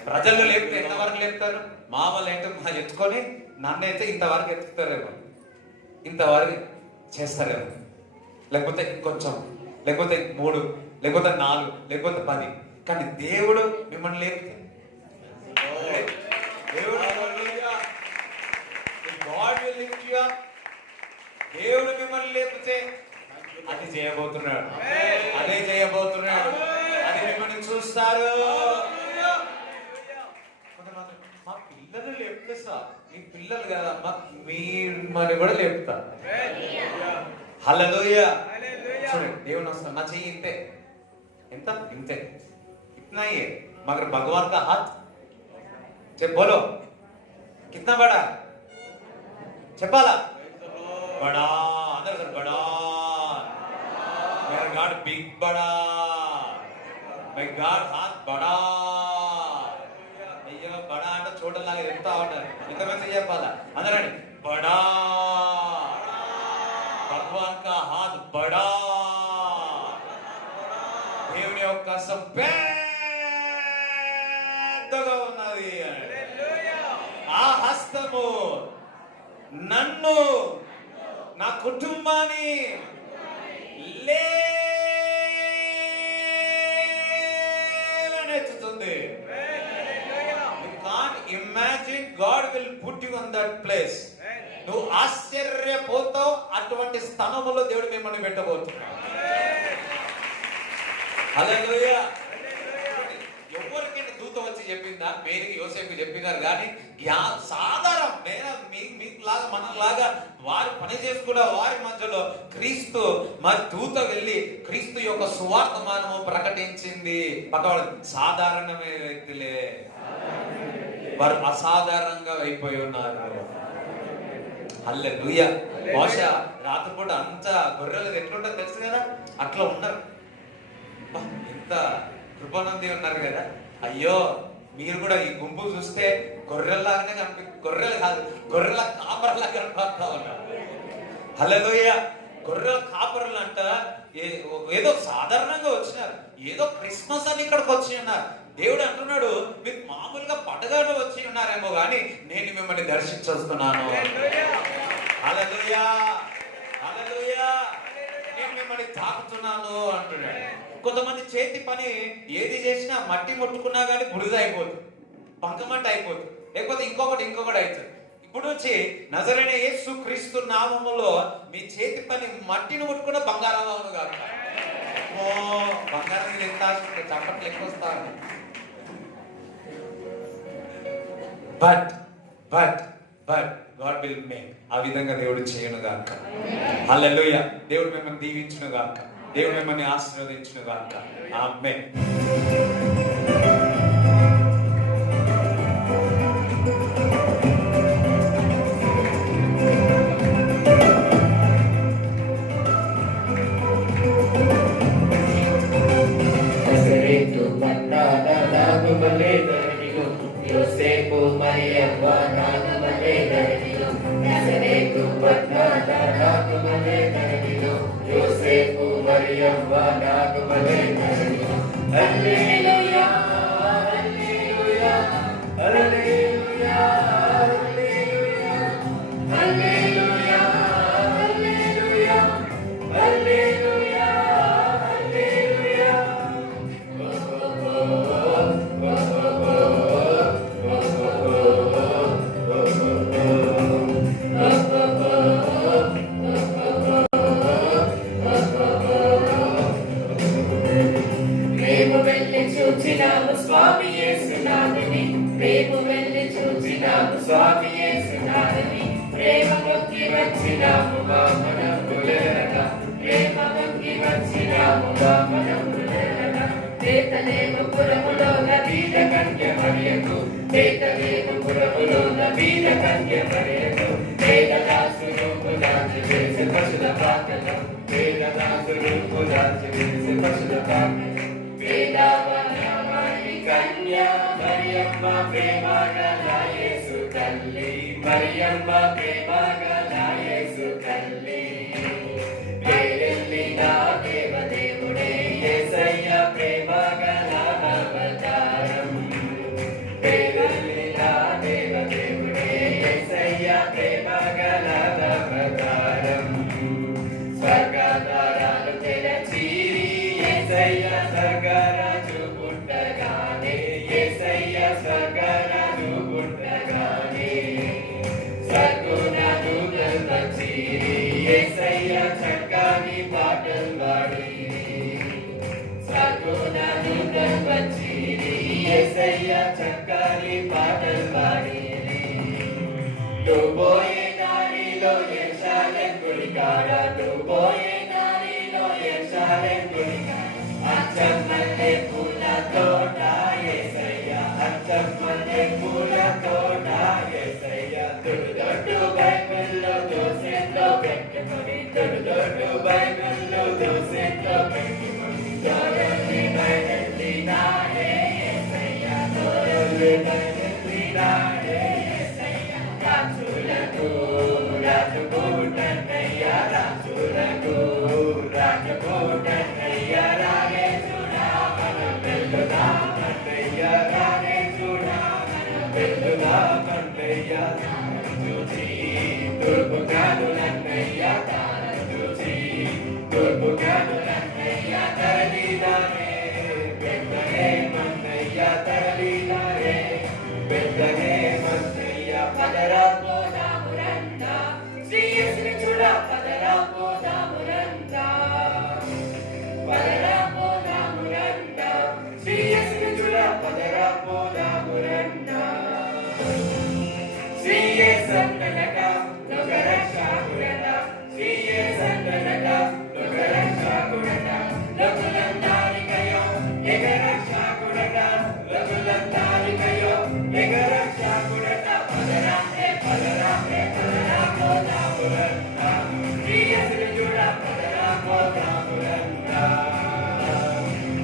ప్రజలు లేపితే ఎంతవరకు లేపుతారు? మామూలు అయితే ఎత్తుకొని నన్నైతే ఇంతవరకు ఎత్తుతారేమో, ఇంతవరకు చేస్తారేమో, లేకపోతే ఇంకొంచెం, లేకపోతే 3, లేకపోతే 4, లేకపోతే 10. కానీ దేవుడు మిమ్మల్ని లేపితే, దేవుడు మిమ్మల్ని లేపితే అది చేయబోతున్నాడు. అది మిమ్మల్ని చూస్తారు. మా పిల్లలు లేపితే సార్, మీ పిల్లలు కదమ్మా, మిమ్మల్ని కూడా లేపుతా. హల్లెలూయా. చూడండి, దేవుని వస్తాను. నా చెయ్యి ఇంతే, ఇంతే, इतना ही है, मगर भगवान का हाथ बोलो कितना बड़ा? చెప్పాలా? बड़ा, अंदर से बड़ा, मेरा गॉड बिग बड़ा, my God हाथ बड़ा. అయ్యో బడా అంటే చూడలాగా ఎంత ఉంటారు, ఇంతమంది చెప్పాలా? అందరండి బడా, భగవాన్ కా హాత్ బడా. దేవుని యొక్క హస్తం పెద్దగా ఉన్నది. ఆ హస్తము నన్ను, నా కుటుంబాన్ని లేవనెత్తుతుంది. You can't imagine God will put you on that place. నువ్వు ఆశ్చర్యపోతావు, అటువంటి స్థానంలో దేవుడు మిమ్మల్ని పెట్టబోతున్నాడు. హల్లెలూయా. ఎవరికైనా దూత వచ్చి చెప్పిందా? మేరీకి, యోసేపుకి చెప్పినారు. కానీ సాధారణ మీకులాగా మనలాగా వారు పని చేసుకున్న వారి మధ్యలో క్రీస్తు మరి దూత వెళ్ళి క్రీస్తు యొక్క సువార్తమానము ప్రకటించింది. పక్కవాడు సాధారణమైన వ్యక్తులే, వారు అసాధారణంగా అయిపోయి ఉన్నారు. హల్లెలూయా. బహుశా రాత్రిపూట అంతా గొర్రెలు ఎట్లుంటారు తెలుసు కదా, అట్లా ఉన్నారు. ఎంత కృపానంది ఉన్నారు కదా. అయ్యో, మీరు కూడా ఈ గుంపు చూస్తే గొర్రెల్లాగానే గొర్రెలు కాదు, గొర్రెల కాపర్లా కనపడతా ఉన్నారు. హల్లెలూయా. గొర్రెల కాపర్లు అంట ఏదో సాధారణంగా వచ్చినారు, ఏదో క్రిస్మస్ అని ఇక్కడికి వచ్చి ఉన్నారు. దేవుడు అంటున్నాడు, మీరు మామూలుగా పండుగలో వచ్చి ఉన్నారేమో కానీ నేను మిమ్మల్ని దర్శించొస్తున్నాను. హల్లెలూయా, హల్లెలూయా. నేను మిమ్మల్ని తాకుతున్నాను అంటున్నాడు. కొంతమంది చేతి పని ఏది చేసినా మట్టి ముట్టుకున్నా కానీ బుడిద అయిపోతుంది, పంకమంట అయిపోతుంది, లేకపోతే ఇంకొకటి అవుతుంది. ఇప్పుడు వచ్చి నజరైన యేసు క్రీస్తు నామములో మీ చేతి పని మట్టిని ముట్టుకున్న బంగారం అవును కాక. బంగారం మీద ఎంత చప్పట్లు ఎక్కువ వస్తాను. But God will make. ఆ విధంగా దేవుడు చేయను గాక. హల్లెలూయా. దేవుడు మిమ్మల్ని దీవించును గాక. దేవుడు మిమ్మల్ని ఆశీర్వదించును గాక. ఆమేన్. యోసేపు మరియవ్వ నాగమలే ధరణిలో, నజరేతు పట్నాల నాగమలే ధరణిలో, యోసేపు మరియవ్వ నాగమలే ధరణిలో. హల్లెలూయా, హల్లెలూయా, హల్లెలూయా, హల్లెలూయా, హల్లెలూయా, హల్లెలూయా, హల్లెలూయా, హల్లెలూయా. చూచినాము స్వామి యేసునాథుని, రేపు వెళ్ళి చూచినాము స్వామి యేసునాథుని, ప్రేమ మొక్కి వచ్చినాము వామనములెరగా, ప్రేమ మొక్కి వచ్చినాము వామనములెరగా. బేతలేహపురములోన బీద కన్య మరియకు, బేతలేహపురములోన బీద కన్య మరియకు, వేదదాసు రూపు దాచి వేసి పశుల పాకలం, వేదదాసు రూపు దాచి వేసి పశుల పాకలం. వేదవాణి కన్య మరియమ్మ ప్రేమ గల యేసు తల్లి, మరియమ్మ ప్రేమ గల యేసు తల్లి. పేరెళ్ళిన దేవదేవుడే యేసయ్య ప్రేమ గల అవతారం, పేరెళ్ళిన దేవదేవుడే యేసయ్య ప్రేమ గల అవతారం. స్వర్గద్వారాలు తెరచిరి యేసయ్య స్వర్గరాజు పుట్టగానే, యేసయ్య స్వర్గరాజు పుట్టగానే. స్వర్గున దూతలు వచ్చిరి యేసయ్య చక్కని పాటలు పాడిరి, స్వర్గున దూతలు వచ్చిరి యేసయ్య చక్కని పాటలు పాడిరి. నువ్వోయే దారిలో యెరూషలేము గుడి కాడ, నువ్వోయే దారిలో యెరూషలేము గుడి కాడ, అచ్చమల్లె పూల తోట యేసయ్య, అచ్చమల్లె పూల తోట యేసయ్య. దొడ్డు బైబిల్లో దోసెట్లో పెట్టుకొని, దొడ్డు బైబిల్లో దోసెట్లో పెట్టుకొని, దొరల్ని బయలుదేరినాడే యేసయ్య, దొరల్ని బయలుదేరినాడే యేసయ్య. రాజులకు రాజుకోటన్నయ్య, రాజులకు రాజుకోటన్నయ్య, రాగే చూడా మనం వెళ్దామన్నయ్య, రాగే చూడా మనం వెళ్దామన్నయ్య. చూచి తూర్పు గాలులన్నయ్య, తాను చూచి తూర్పు గాలులన్నయ్య, తరలినారే బెత్లెహేమన్నయ్య, తరలినారే బెత్లెహేమన్నయ్య. పదరా పోదాము రండా, శ్రీ యేసుని చూడ పదరా పోదాము రండా, పదరా పోదాము రండా, శ్రీ యేసుని చూడ పదరా పోదాము రండా. శ్రీ యేసన్ననట లోక రక్షకుడట, శ్రీ యేసన్ననట లోక రక్షకుడట, లోకులందరికయో ఏక రక్షకుడట, లోకులందరికయో ఏక రక్షకుడట. పదరా పదరా పదరా పోదాము రండా, శ్రీ యేసుని చూడ పదరా పోదాము రండా,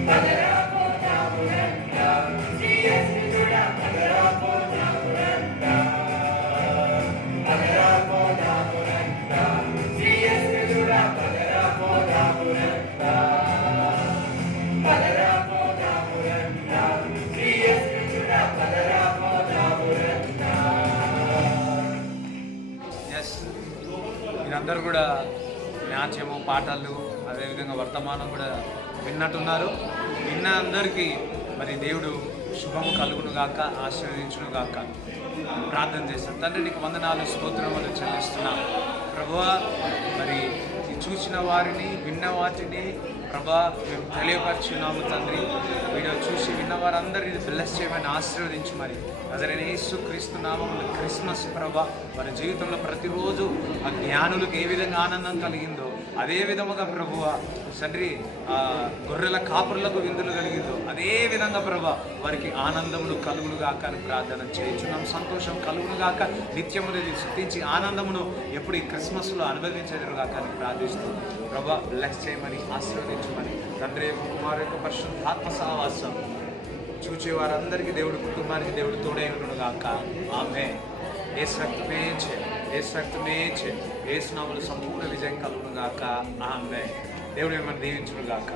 పదరా పోదాము రండా, శ్రీ యేసుని చూడ పదరా పోదాము రండా, పదరా పోదాము రండా, శ్రీ యేసుని చూడ పదరా పోదాము రండా, పదరా పోదాము రండా, శ్రీ యేసుని చూడ పదరా పోదాము రండా. ఎస్, మీరందరూ కూడా నాట్యము పాటలు అదేవిధంగా వర్తమానం కూడా విన్నట్టున్నారు. విన్న అందరికీ మరి దేవుడు శుభము కలుగును గాక, ఆశీర్వదించును గాక. ప్రార్థన చేస్తాను. తండ్రి నీకు వందనాలు, స్తోత్రములు చెల్లిస్తున్నాను ప్రభువా. మరి చూసిన వారిని విన్న వాటిని ప్రభా మేము తెలియపరుచున్నాము తండ్రి. వీడియో చూసి విన్న వారందరినీ బ్లెస్ చేయమని ఆశీర్వదించి మరి అదరైన యేసు క్రీస్తు నామములో క్రిస్మస్ ప్రభా వారి జీవితంలో ప్రతిరోజు ఆ జ్ఞానులకు ఏ విధంగా ఆనందం కలిగిందో అదే విధముగా ప్రభువ తండ్రి గొర్రెల కాపురులకు విందులు కలిగిందో అదే విధంగా ప్రభా వారికి ఆనందములు కలుగునుగాక అని ప్రార్థన చేయించున్నాం. సంతోషం కలుగునుగాక, నిత్యమును శుద్ధించి ఆనందమును ఎప్పుడు ఈ క్రిస్మస్లో అనుభవించేదురుగాక అని ప్రార్థిస్తూ ప్రభా బ్లెస్ చేయమని ఆశీర్వదించమని తండ్రి కుమారు యొక్క పరిశుద్ధాత్మ సహవాసం చూచే వారందరికీ దేవుడు కుటుంబానికి దేవుడు తోడై ఉండునుగాక. ఆమేన్. యేసు రక్తమే జయం, యేసు రక్తమే జయం, యేసు నామములో సంపూర్ణ విజయం కలుగునుగాక. ఆమేన్. దేవుడు మిమ్మల్ని దీవించునుగాక.